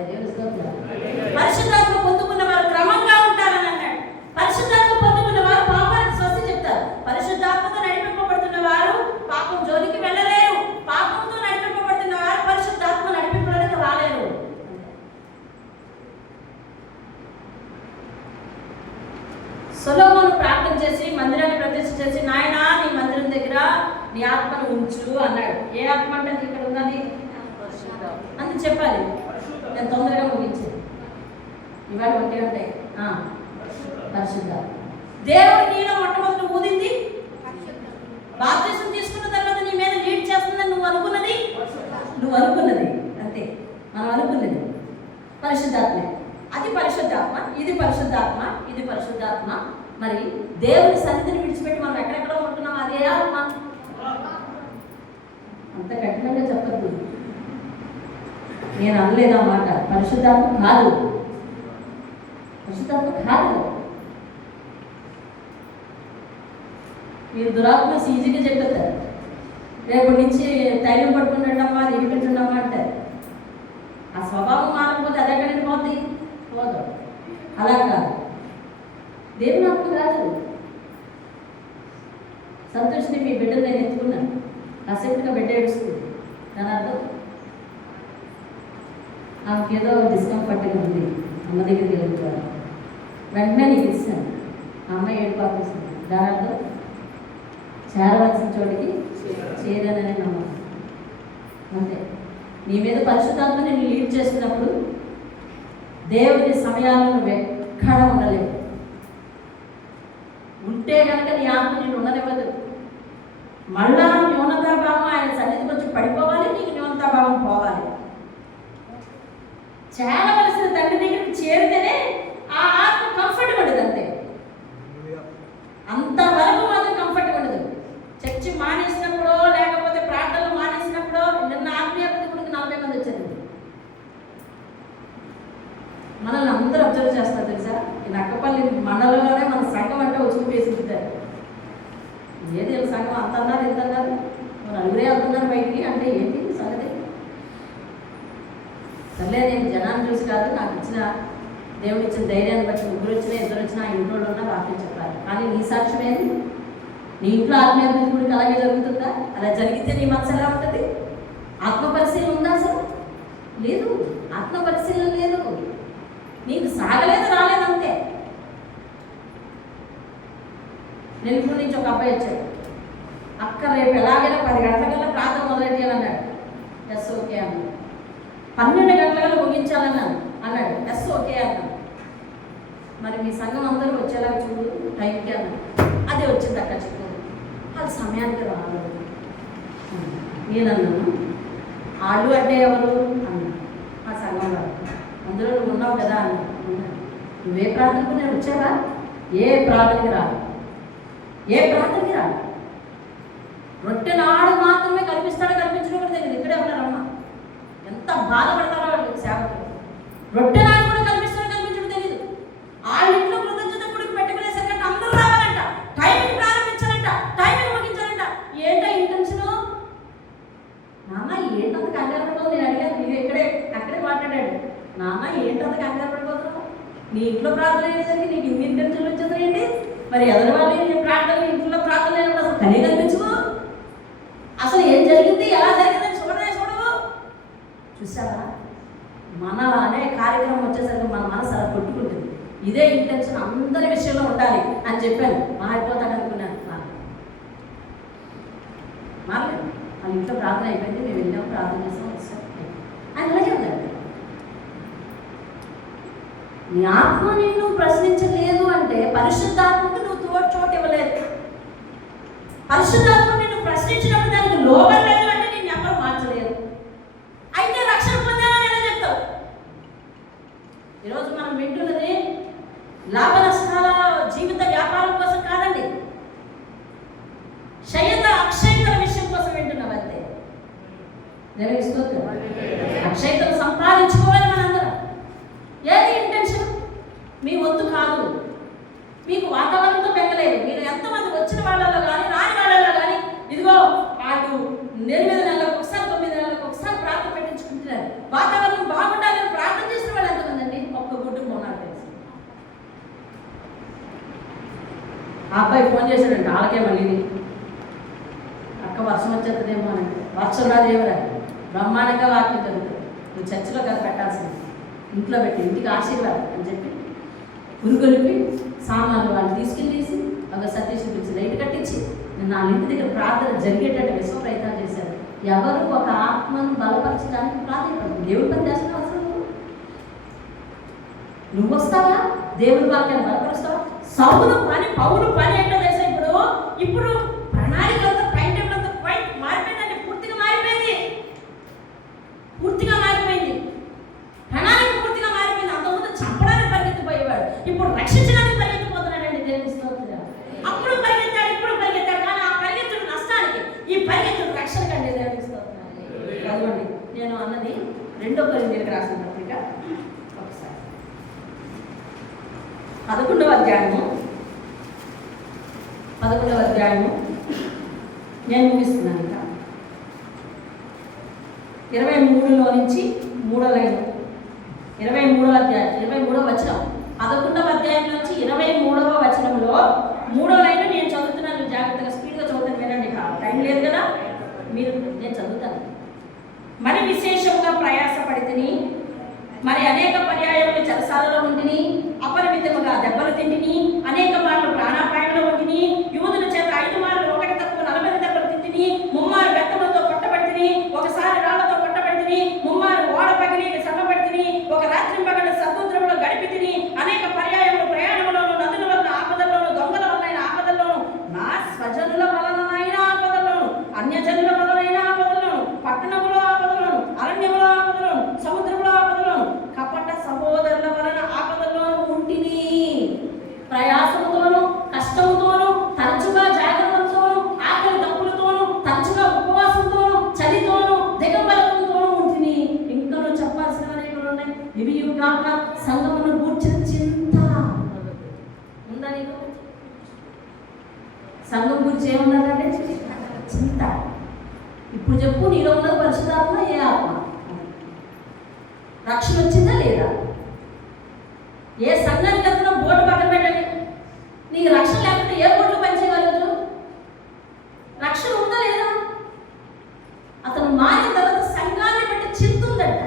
పరిశుద్ధాత్మ పొందుకున్న వారు క్రమంగా ఉంటారని అన్నాడు. పరిశుద్ధాత్మ పొందుకున్న వారు పాపానికి స్వస్తి చెప్తారు. పరిశుద్ధాత్మతో నడిపింపబడుతున్న వారు పాపం జోలికి వెళ్ళలేరు. పాపంతో నడిపింపబడుతున్న వారు పరిశుద్ధాత్మ నడిపింపడానికి రాలేరు. సొలొమోను ప్రార్థన చేసి మందిరాన్ని ప్రతిష్ఠ చేసి, నాయనా నీ మందిరం దగ్గర నీ ఆత్మను ఉంచు అన్నాడు. ఏ ఆత్మ అంటే ఇక్కడ ఉన్నది అని చెప్పాలి. నేను తొందరగా ముగించాను. ఇవాళ 1 గంట పరిశుద్ధ. దేవుడు నీలో మొట్టమొదటి ఊదింది బాప్తిసం తీసుకున్న తర్వాత నీ మీద లీడ్ చేస్తుందని నువ్వు అనుకున్నది అంతే. మనం అనుకున్నది పరిశుద్ధాత్మే. అది పరిశుద్ధాత్మ, ఇది పరిశుద్ధాత్మ, ఇది పరిశుద్ధాత్మ. మరి దేవుని సన్నిధిని విడిచిపెట్టి మనం ఎక్కడెక్కడ ఉంటున్నాం, అదే ఆత్మ. అంత కఠినంగా చెప్పద్దు. నేను అనలేదు ఆ మాట. పరిశుద్ధాత్మ కాదు, పరిశుద్ధాత్మ కాదు. మీరు దురాత్మ ఈజీగా చెప్పేస్తారు. రేపటి నుంచి తైలం పట్టుకుంటుండమ్మా, నిలిపించండమ్మా అంటారు. ఆ స్వభావం మారకపోతే అదే కంటే పోద్ది, పోదు. అలా కాదు, దేవుని ఆత్మ కాదు. సంతోషిని మీ బిడ్డను నేను ఎత్తుకున్నాను, కాసేపుగా బిడ్డ ఏడుస్తుంది. దాని అర్థం ఆమెకేదో డిస్కంఫర్ట్గా ఉంది, అమ్మ దగ్గరికి వెళ్తారు. వెంటనే నీకు ఇస్తాను. ఆ అమ్మాయి ఏడుపాపిస్తుంది. దాంతో చేరవలసిన చోటికి చేరనని నమ్మకం. అంతే. నీ మీద పరిశుద్ధాత్మ నేను లీడ్ చేస్తున్నప్పుడు దేవుని సమయాలను నువ్వు ఎక్కడ ఉండలేవు. ఉంటే కనుక నీ ఆత్మ నేను ఉండనివ్వదు. మళ్ళా న్యూనతాభావం ఆయన సన్నిధికి వచ్చి పడిపోవాలి, నీకు న్యూనతాభావం పోవాలి. చేరవలసిన తండ్రి దగ్గరికి చేరితేనే ఆ ఆత్మ కంఫర్ట్ ఉండదు. అంతే, అంతవరకు మాత్రం కంఫర్ట్ ఉండదు. చర్చి మానేసినప్పుడు లేకపోతే ప్రార్థనలు మానేసినప్పుడు నిన్న ఆత్మీయ ప్రతికుడికి 40 మంది వచ్చారు. మనల్ని అందరూ అబ్జర్వ్ చేస్తారు తెలుసా. ఈ నక్కపల్లి మండలంలోనే మన సంఘం అంటే వచ్చి వేసుకుంటారు. ఏది సంఘం అంత అన్నారు ఎంత అన్నారు, నలుగురే వెళ్తున్నారు బయటికి అంటే ఏంటి సంగతి? సర్లే, నేను జనాన్ని చూసి కాదు, నాకు ఇచ్చిన దేవుడు ఇచ్చిన ధైర్యాన్ని బట్టి ముగ్గురు వచ్చినా ఇద్దరు వచ్చినా ఇంట్లో ఉన్నా వాక్యం చెప్పాలి. కానీ నీ సాక్ష్యం ఏంటి? నీ ఇంట్లో ఆత్మీయాభివృద్ధి కూడా అలాగే జరుగుతుందా? అలా జరిగితే నీ మనసు ఎలా ఉంటుంది? ఆత్మ పరిశీలన ఉందా? అసలు లేదు. ఆత్మ పరిశీలన లేదు. నీకు సాగలేదు, రాలేదు, అంతే. నెల్లూరు నుంచి ఒక అబ్బాయి వచ్చాడు. అక్క రేపు ఎలాగైనా 10 గంటలకల్లా ప్రార్థన మొదలెట్టాలన్నాడు. ఎస్ ఓకే అన్నాడు. 12 గంటలకల్లా ముగించాలన్నాను అన్నాడు. ఎస్ ఓకే అన్నాడు. మరి మీ సంఘం అందరూ వచ్చేలాగా చూడు టైంకి అన్నాడు. అదే వచ్చింది అక్క చెప్పు. అది సమయానికి రాలేదు. నేనన్నాను, వాళ్ళు అంటే ఎవరు అన్నాడు. ఆ సంఘం వాళ్ళు. అందులో నువ్వు ఉన్నావు కదా అన్నాడు. నువ్వే ప్రార్థనకు నేను వచ్చావా? ఏ ప్రార్థనకి రాదు, ఏ ప్రార్థనకి రాదు. రొట్టె నాడు మాత్రమే కనిపిస్తాడో కనిపించడం కూడా తెలియదు. ఇక్కడే ఉన్నారమ్మ, ఎంత బాధపడతారో వాళ్ళు సేవకులు. రొట్టె నాడు కూడా కనిపిస్తాడో కనిపించడం తెలియదు. వాళ్ళ ఇంట్లో కృతజ్ఞత కూడా పెట్టుకునేసరికి అందరూ రావాలంట, టైంకి ప్రారంభించాలంట, టైంకి ముగించాలంట. ఏంటో ఇంటెన్షన్? నాన్న ఏంటంత కంగారు పడిపోదు? నేను అడిగాను, మీరు అక్కడే మాట్లాడాడు. నాన్న ఏంటంత కంగారు పడిపోతున్నావు? నీ ఇంట్లో ప్రార్థన అయ్యేసరికి నీకు ఇన్ని ఇంటెన్షన్లు వచ్చేది ఏంటి? మరి ఎదురు వాళ్ళు ప్రార్థన ఇంట్లో ప్రార్థన లేనప్పుడు అసలు కనీ కనిపించవు. అసలు ఏం జరిగింది, ఎలా జరిగిందని చూడవు. చూసావా? మన అనే కార్యక్రమం వచ్చేసరికి మన మనసు అలా కొట్టుకుంటుంది. ఇదే ఇంటెన్షన్ అందరి విషయంలో ఉండాలి అని చెప్పాను. మారిపోతాను అనుకున్నాను. మారలేదు. వాళ్ళ ఇంట్లో ప్రార్థన అయిపోయింది, మేము వెళ్ళాము, ప్రార్థన చేసాం, వచ్చాం. ఆయన అలాగే ఉన్నాడు. నీ ఆత్మ నిన్ను ప్రశ్నించలేదు అంటే పరిశుద్ధాత్మకు నువ్వు చోటు ఇవ్వలేదు. పరిశుద్ధాత్మ నిన్ను ప్రశ్నించినప్పుడు దానికి లోబడలేదు అంటే నేను ఎవరు మార్చలేదు. అయితే రక్షణ పొందాలని ఎలా చెప్తావు? ఈరోజు మనం వింటున్నది లాభ నష్టాల జీవిత వ్యాపారం కోసం కాదండి, అక్షయతల విషయం కోసం వింటున్నాం. అంతే. నేను స్తోత్రం. అక్షయతలు సంపాదించుకోవాలి మనందరం. ఏది ఇంటెన్షన్? మీ వద్దు కాదు. మీకు వాతావరణంతో పెంగలేదు. మీరు ఎంతమంది వచ్చిన వాళ్ళలో కానీ రాని వాళ్ళలో కానీ ఇదిగో వాళ్ళు 8 నెలలకు ఒకసారి 9 నెలలకు ఒకసారి ప్రార్థన పెట్టించుకుంటున్నారు. వాతావరణం బాగుండాలని ప్రార్థన చేసిన వాళ్ళు ఎంతమంది అండి? ఒక్క గుడ్డు మొన్నాడు తెలుసు. ఆ అబ్బాయి ఫోన్ చేశాడంట. వాళ్ళకే మళ్ళీ అక్క వర్షం వచ్చేస్తుందేమో అని. వర్షం రాదేమరా, బ్రహ్మాండంగా వాక్యం జరుగుతుంది. నువ్వు చర్చిలో కదా పెట్టాల్సింది, ఇంట్లో పెట్టి ఇంటికి ఆశీర్వాదం అని చెప్పి పురుగొలిపి సామాన్లు వాళ్ళు తీసుకెళ్ళేసి ఒక సతీష్ పిలిచి లైట్ కట్టించి నా ఇంటి దగ్గర ప్రార్థన జరిగేటట్టు విశ్వ ప్రయత్నం చేశారు. ఎవరు ఒక ఆత్మను బలపరచడానికి ప్రాధాన్యపడదు. దేవుడి పని చేస్తావు అసలు నువ్వు వస్తావా? దేవుడి వాక్యాన్ని బలపరుస్తావా? పౌరు పని ఏంటో తెలుసా? ఇప్పుడు ప్రణాళిక అంతా టైం టేబుల్ అంతా మారిపోయిందండి. పూర్తిగా మారిపోయింది. ప్రణాళిక పూర్తిగా మారిపోయింది. అంతకుముందు చంపడానికి పరిగెత్తిపోయేవాడు, ఇప్పుడు రక్షించడానికి పరిగెత్తిపోతున్నాడండి. దేవుని స్తోత్రం. అప్పుడు పరిగెత్తాడు, ఇప్పుడు పరిగెత్తాడు. కానీ ఆ పరిగెత్తుడు నష్టానికి, ఈ పరిగెత్తుడు రక్షణ కండి. దేవుని స్తోత్రం. చదవండి, నేను అన్నది 2 కొరింథీయులకు రాసిన పత్రిక ఒకసారి 11వ అధ్యాయము నేను ముగిస్తున్నాను. ఇంకా 23లో నుంచి 3వ లైన్, 23వ అధ్యాయం 23వ వచనం, 11వ అధ్యాయం నుంచి 23వ వచనంలో 3వ లైన్ నేను చదువుతున్నాను. జాగ్రత్తగా స్పీడ్గా చదువుతాను, వినండి. టైం లేదు కదా, నేను చదువుతాను. మరి విశేషంగా ప్రయాసపడితిని, మరి అనేక పర్యాయములు చెరసాలలో ఉంటిని, అపరిమితముగా దెబ్బలు తింటిని, అనేక మార్లు ప్రాణాపాయంలో ఉంటిని, యూదుల చేత 5 మార్లు ఒకటి తక్కువ 40 దెబ్బలు తింటిని, 3 మారు బెత్తములతో కొట్టబడితిని, ఒకసారి రాళ్లతో కొట్టబడితిని, 3 మారు ఓడ పగిలి శ్రమపడితిని, ఒక రాత్రి పగలు సముద్రంలో గడిపితిని, అనేక పర్యాయములు ప్రయాణములోను, నదుల వలన ఆపదల్లోను, దొంగల వలన ఆపదల్లోను, నా స్వజనుల వలనైన ఆపదల్లోను, అన్యజనుల వలనైన ఆపదల్లోను, పట్టణములో ఆపదలను, అరణ్యములో ఆపదలను, సముద్రములో ఆపదలను, కపట సహోదరుల వలన ఆపదల్లోను ఉంటిని. ప్రయాసముతోను, కష్టముతోను, తరచుగా జాగ్రత్తతోను, ఆకలి దప్పులతోను, తరచుగా ఉపవాసంతోను, చలితోను, దిగంబరత్వంతోను ఉంటిని. ఇంకా చెప్పాల్సిన అనేకలు ఉన్నాయి. ఇవి కాక సంఘమును గూర్చిన చింత ఉందా నీకు? సంఘం గురించి ఏమున్నదంటే చింత. ఇప్పుడు చెప్పు, నీలో ఉన్నది పరిశుద్ధాత్మ, ఏ ఆత్మ? రక్షణ వచ్చిందా లేదా? ఏ సంఘానికి వెళ్తున్నా బోర్డు పక్కన పెట్టండి. నీకు రక్షణ లేకపోతే ఏ బోర్డులు పనిచేయగలదు? రక్షణ ఉందా లేదా? అతను మారిన తర్వాత సంఘాన్ని బట్టి చింత ఉందంట.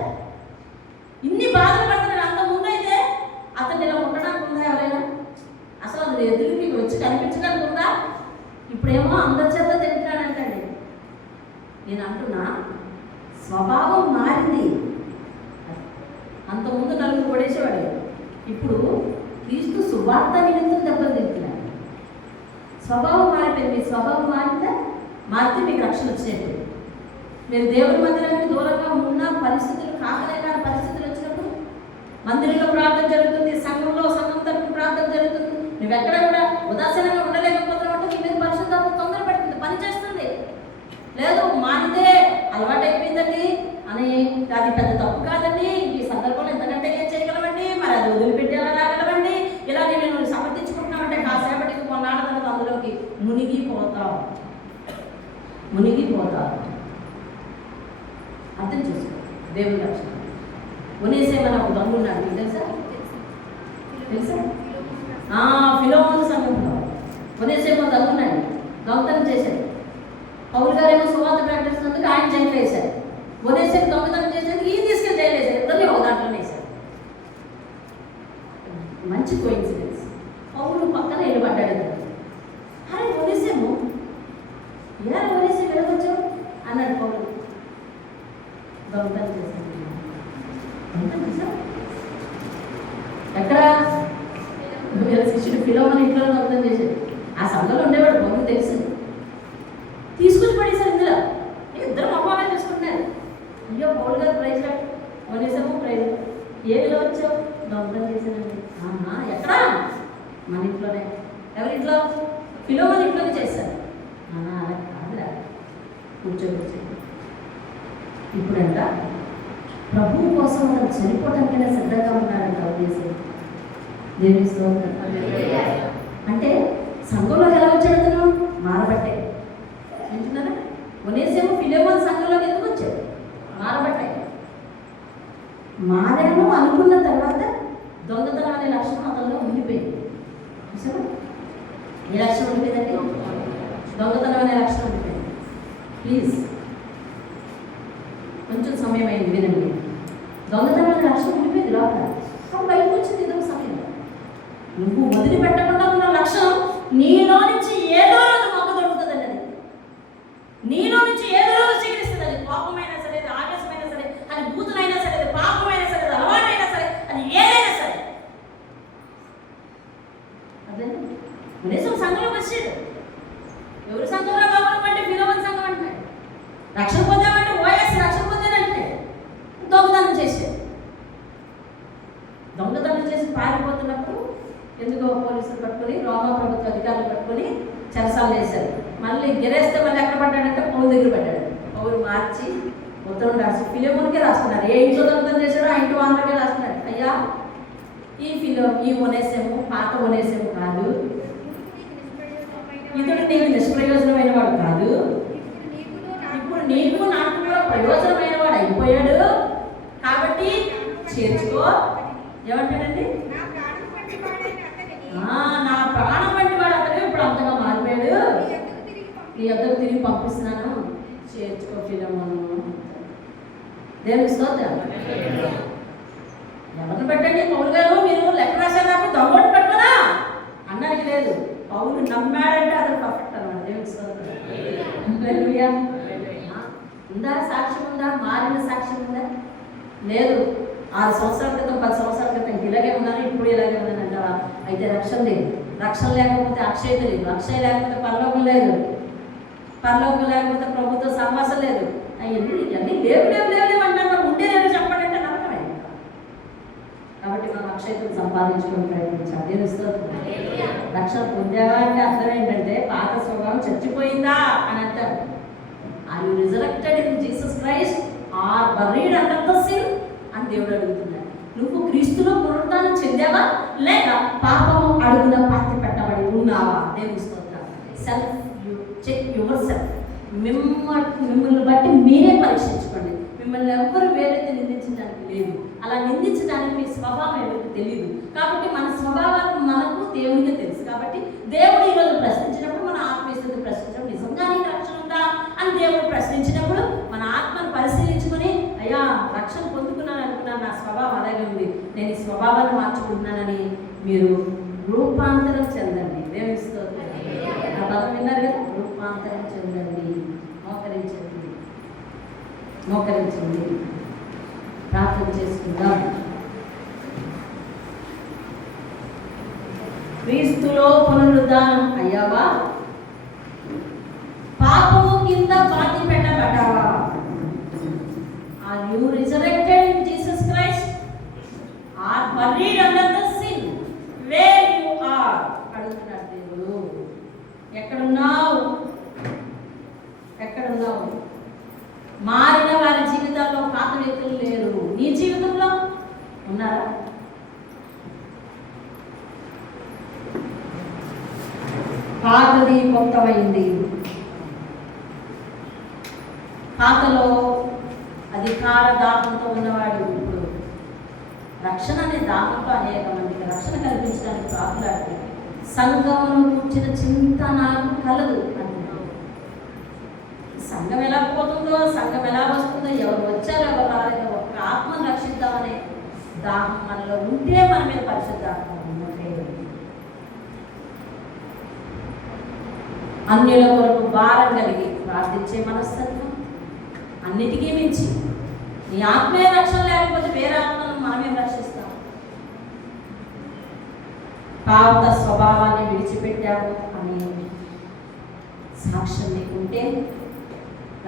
ఇన్ని బాధలు పడుతున్నాడు. అంత ముందైతే అతను ఇలా ఉండడానికి ఉందా ఎవరైనా? అసలు అది ఎదురు మీకు వచ్చి కనిపించడానికి ఉందా? ఇప్పుడేమో అందరి చేత తింటున్నాడంటండి. నేను అంటున్నా, స్వభావం మారింది. అంతకుముందు నలుగురు కొడేసేవాడు, ఇప్పుడు క్రీస్తు సువార్త నిమిత్తం దెబ్బలు తింటున్నాడు. స్వభావం మారిపోయింది. మీ స్వభావం మారితే మీకు రక్షణ వచ్చేది. మీరు దేవుడి మందిరానికి దూరంగా ఉన్న పరిస్థితులు, కాకలేక పరిస్థితులు వచ్చినప్పుడు మందిరంలో ప్రార్థన జరుగుతుంది, సంఘం తరపున ప్రార్థన జరుగుతుంది, నువ్వు ఎక్కడ కూడా ఉదాసీనంగా ఉండలేకపోతున్నావు అంటే నీ మీద పరిశుద్ధాత్మ తొందర పెడుతుంది, పని చేస్తుంది. లేదు మానితే అలవాటు అయిపోయిందండి అని, అది పెద్ద తప్పు కాదండి, ఈ సందర్భంలో ఎంతకంటే ఏం చేయగలమండి, మరి అది వదిలిపెట్టి ఎలా రాగలమండి, ఇలా నేను సమర్థించుకుంటున్నామంటే కాసేపటికి కొన్నాళ్ళ తర్వాత అందులోకి మునిగిపోతావు. అర్థం చేసుకో. దేవుని రక్షణ. ఉనేసేమని ఒక దొంగ ఉన్నాడు, మీకు తెలుసా? ఫిలోమోను సంఘంలో ఉనేసేమో దొంగ ఉన్నాడు, దొంగతనం చేశాడు. పౌలు గారేమో సువార్త ప్రకటిస్తున్నందుకు ఆయన జైలు వేశారు. ఉనేసేపు దొంగతనం చేసేందుకు ఈయన తీసుకెళ్ళి జైలు వేశారు. ఇద్దరిని ఒక దాంట్లో వేశారు. మంచి కోయిన్సిడెన్స్. పౌలు పక్కన వెళ్ళబడ్డాడు. అరే ఉనేసేమో, ఎలా ఉనేసేపు వెళ్ళవచ్చావు అన్నాడు పౌలు. దొంగతనం చేశాను. ఎక్కడ? శిష్యుడు ఫిలోమోను ఇంట్లో దొంగతనం చేశాడు. ఆ సంఘంలో ఉండేవాడు, పౌలు తెలుసు. తీసుకుని పడేశారు. ఇందులో ఇద్దరు మొహమాటం చేసుకుంటున్నారు. అయ్యో పౌలు గారు ప్రైజ్ కొనేసాము, ప్రైజ్ ఏదిలో వచ్చావు? దొంగతనం చేశానండి. ఎక్కడా? మన ఇంట్లోనే. ఎవరింట్లో? ఫిలోమోను ఇంట్లోనే చేశారు. అలా కాదురా, కూర్చోవచ్చు. ఇప్పుడంట ప్రభువు కోసం మనం చనిపోవటానికైనా సిద్ధంగా ఉన్నాడంట. ఉద్దేశం దేవుని స్తోత్రం. అంటే సంఘంలోకి ఎలా వచ్చాడు అతను? మారబట్టే. వింటున్నారా? ఉనేసేమో ఫిలోమోను సంఘంలోకి ఎందుకు వచ్చాడు? మారబట్టే. మారేమో అనుకున్న తర్వాత దొంగతనం అనే లక్షణం అతనిలో ఉండిపోయింది. ఏ లక్షణం ఉండిపోయిందండి? దొంగతనం అనే లక్షణం ఉండిపోయింది. ప్లీజ్ కొంచెం సమయం అయింది, వినండి. దొంగతనం అనే లక్షణం ఉండిపోయింది లోపల. బయటకు వచ్చింది ఇదో సమయం. నువ్వు వదిలిపెట్టకుండా ఉన్న లక్షణం నీలో నుంచి ఏదో రోజు మొక్క దొరుకుతుందండి. అది నీలో నుంచి ఏదో రోజు చికిరిస్తుంది. అది కోపమైనా సరే, అది ఆవేశమైనా సరే, అది భూతులైనా సరే, అది పాపమైనా సరే, అది అలవాటైనా సరే, అది ఏదైనా సరే. అదే ఉనేసం సంఘంలోకి వచ్చాడు. ఎవరు సంఘంలో కావాలంటే ఫిలోమోను సంఘం అంటున్నాడు. రక్షణ పొందామంటే ఓఎస్ రక్షణ పొందానంటే దొంగతనం చేశాడు. దొంగతనం చేసి పారిపోతున్నప్పుడు ఎందుకో పోలీసులు పట్టుకొని, రోమా ప్రభుత్వ అధికారులు పట్టుకొని చెరసాలు వేశారు. మళ్ళీ గిరేస్తే మళ్ళీ ఎక్కడ పడ్డాడంటే పౌలు దగ్గర పడ్డాడు. పౌలు మార్చి ఉత్తరం రాసి ఫిలోమోనుకే రాస్తున్నారు. ఏ ఇంట్లో దొంగతనం చేశాడో ఆ ఇంటి వాళ్ళకే రాస్తున్నాడు. అయ్యా, ఈ ఉనేసేమో పాత ఉనేసేమో కాదు, ఇతడు నీకు నిష్ప్రయోజనమైన వాడు కాదు, ఇప్పుడు నీకు నాకు కూడా ప్రయోజనమైన వాడు అయిపోయాడు, కాబట్టి చేర్చుకో. ఏమంటాడండి? నా ప్రాణం వంటి వాడు అతను ఇప్పుడు అంతగా మారిపోయాడు, నీ యొద్దకు తిరిగి పంపిస్తున్నాను, చేర్చుకో ఫిలోమోను. దేవునికి స్తోత్రం. లేదు 6 సంవత్సరాల క్రితం 10 సంవత్సరాల క్రితం ఇలాగే ఉన్నాను, ఇప్పుడు ఇలాగే ఉన్నాను అంటావా? అయితే రక్షణ లేదు. రక్షణ లేకపోతే అక్షయత లేదు. అక్షయ లేకపోతే పరలోకం లేదు. పరలోకం లేకపోతే ప్రభుత్వ సహవాసం లేదు. అవన్నీ లేవు అంటారు. ఉంటే లేదు చెప్పండి అంటే నమ్మకమే. కాబట్టి మనం అక్షయతను సంపాదించుకొని ప్రయత్నించాలి. రక్షణ పొందావా అంటే అర్థం ఏంటంటే పాత స్వభావం చచ్చిపోయిందా అని అంటారు. Are you resurrected in Jesus Christ are buried under the sin అని దేవుడు అడుగుతున్నాడు. నువ్వు క్రీస్తులో పునరుద్ధానం చెందావా లేక పాపము అడుగున పాతి పెట్టబడి ఉన్నావా? దేవుని స్తోత్రం. Self you check yourself. మిమ్మల్ని బట్టి మీరే పరీక్షించుకోండి. మిమ్మల్ని ఎవరు వేరైతే నిందించడానికి లేదు. అలా నిందించడానికి మీ స్వభావం ఎవరికి తెలియదు. కాబట్టి మన స్వభావాలు మనకు దేవుడికి తెలుసు. కాబట్టి దేవుడు ఈరోజు ప్రశ్నించినప్పుడు మన ఆత్మీయతను ప్రశ్నించడం, నిజంగా నీకు రక్షణ ఉందా అని దేవుడు ప్రశ్నించినప్పుడు మన ఆత్మను పరిశీలించుకొని, అయ్యా రక్షణ పొందుకున్నాను అనుకున్నాను, నా స్వభావం అలాగే ఉంది, నేను ఈ స్వభావాన్ని మార్చుకుంటున్నానని మీరు రూపాంతరం చెందండి. దేవుని స్తోత్రం. ఆ పదం విన్నారు కదా, రూపాంతరం చెందండి. మోకరించండి, ప్రార్థన చేసుకుందాం. క్రీస్తులో పునరుద్ధానం అయ్యావా? పాపము కింద పాతి పెట్టబడ్డావా? Are you resurrected in Jesus Christ are buried under the sin where you are? అడుగుతున్నాడు దేవుడు. ఎక్కడున్నావు? మారిన వారి జీవితాల్లో పాత వ్యక్తులు లేరు. నీ జీవితంలో ఉన్నారా? పాతది కొత్తమైంది. పాతలో అధికార దాహంతో ఉన్నవాడు ఇప్పుడు రక్షణ అనే దాహంతో అనేక మందికి రక్షణ కల్పించడానికి ప్రార్థన. సంఘమును కూర్చిన చింత నాకు కలదు అంటున్నాడు. సంఘం ఎలా పోతుందో, సంఘం ఎలా వస్తుందో, ఎవరు వచ్చారో ఎవరు రాలేదో, ఒక ఆత్మను రక్షిద్దామనే దాహం మనలో ఉంటే మన మీద పరిశుద్ధాత్మ ఉన్నట్టే. అన్యుల కొరకు భారం కలిగి ప్రార్థించే మనస్తత్వం అన్నిటికీ మించి. నీ ఆత్మీయ రక్షణ లేకపోతే వేరే ఆత్మను మనమే రక్షిస్తాం. పాత స్వభావాన్ని విడిచిపెట్టాము అని సాక్ష్యం నీకుంటే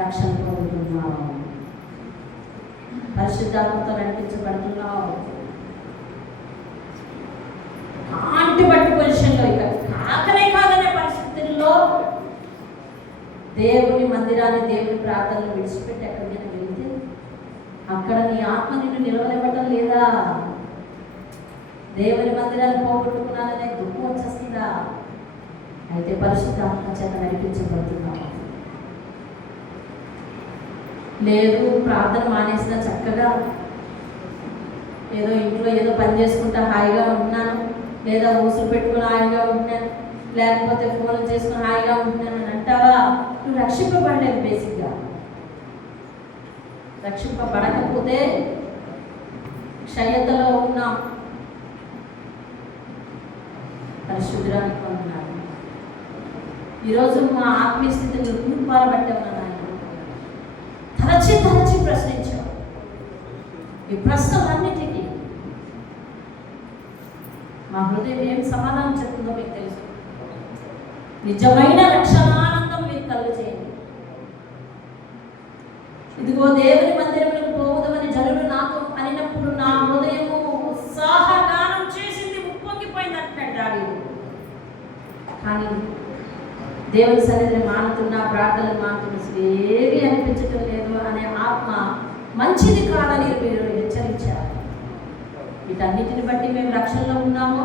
రక్షణ పొందుతున్నావు. పరిశుద్ధాత్మతో నడిపించబడుతున్నావు. బట్టి పొజిషన్లో ఇక కాదనే పరిస్థితుల్లో దేవుని మందిరాన్ని, దేవుని ప్రార్థనలు విడిచిపెట్టి ఎక్కడికైనా వెళ్తే అక్కడ నీ ఆత్మ నిన్ను నిలవనివ్వటం లేదా? దేవుని మందిరాన్ని పోగొట్టుకున్నాననే దుఃఖం వచ్చేస్తుందా? అయితే పరిశుద్ధాత్మ చేత నడిపించబడుతున్నావు. లేదు ప్రార్థన మానేసిన చక్కగా ఏదో ఇంట్లో ఏదో పని చేసుకుంటా హాయిగా ఉంటున్నాను, లేదా ఊసులు పెట్టుకుని హాయిగా ఉంటున్నాను, లేకపోతే ఫోన్లు చేసుకుని హాయిగా ఉంటున్నాను అని అంటావా? నువ్వు రక్షింపబడలేదు. బేసిక్గా రక్షింపబడకపోతే క్షయతలో ఉన్నాం. పరిశుద్ధానికి పొందున్నాను. ఈరోజు మా ఆత్మీయ స్థితిని రూపాలబట్టే ఉన్నాను. తరచి ప్రశ్నించావు. ఈ ప్రశ్నలన్నిటికీ మా హృదయం ఏం సమాధానం చెప్తుందో మీకు తెలుసు. నిజమైన రక్షణానందం మీకు కలుగు చేయండి. ఇదిగో దేవుని మందిరంలోకి పోవుదామని జనులు నాతో అనినప్పుడు నా హృదయము ఉత్సాహగానం చేసింది, ఉప్పొంగిపోయింది అంటున్నాడు దావీదు. కానీ దేవుని సన్నిధిని మానుతున్నా, ప్రార్థనలు మానుతున్నా ఏవి అనిపించటం లేదు అనే ఆత్మ మంచిది కాదని మీరు హెచ్చరించారు. వీటన్నిటిని బట్టి మేము రక్షణలో ఉన్నామో,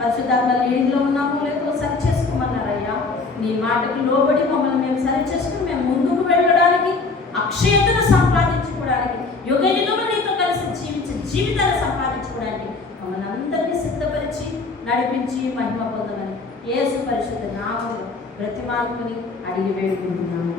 పరిశుద్ధాత్మ లీడ్లో ఉన్నామో లేదో సరి చేసుకోమన్నారయ్యా. నీ మాటకు లోబడి మమ్మల్ని మేము సరి చేసుకుని మేము ముందుకు వెళ్ళడానికి, అక్షయతను సంపాదించుకోవడానికి, యుగయుగములు నీతో కలిసి జీవించే జీవితాన్ని సంపాదించుకోవడానికి మమ్మల్ని అందరినీ సిద్ధపరిచి నడిపించి మహిమ పొందమని యేసు పరిశుద్ధ నామములో ప్రతిమానుకుని అడిగి వేడుకుంటున్నాము.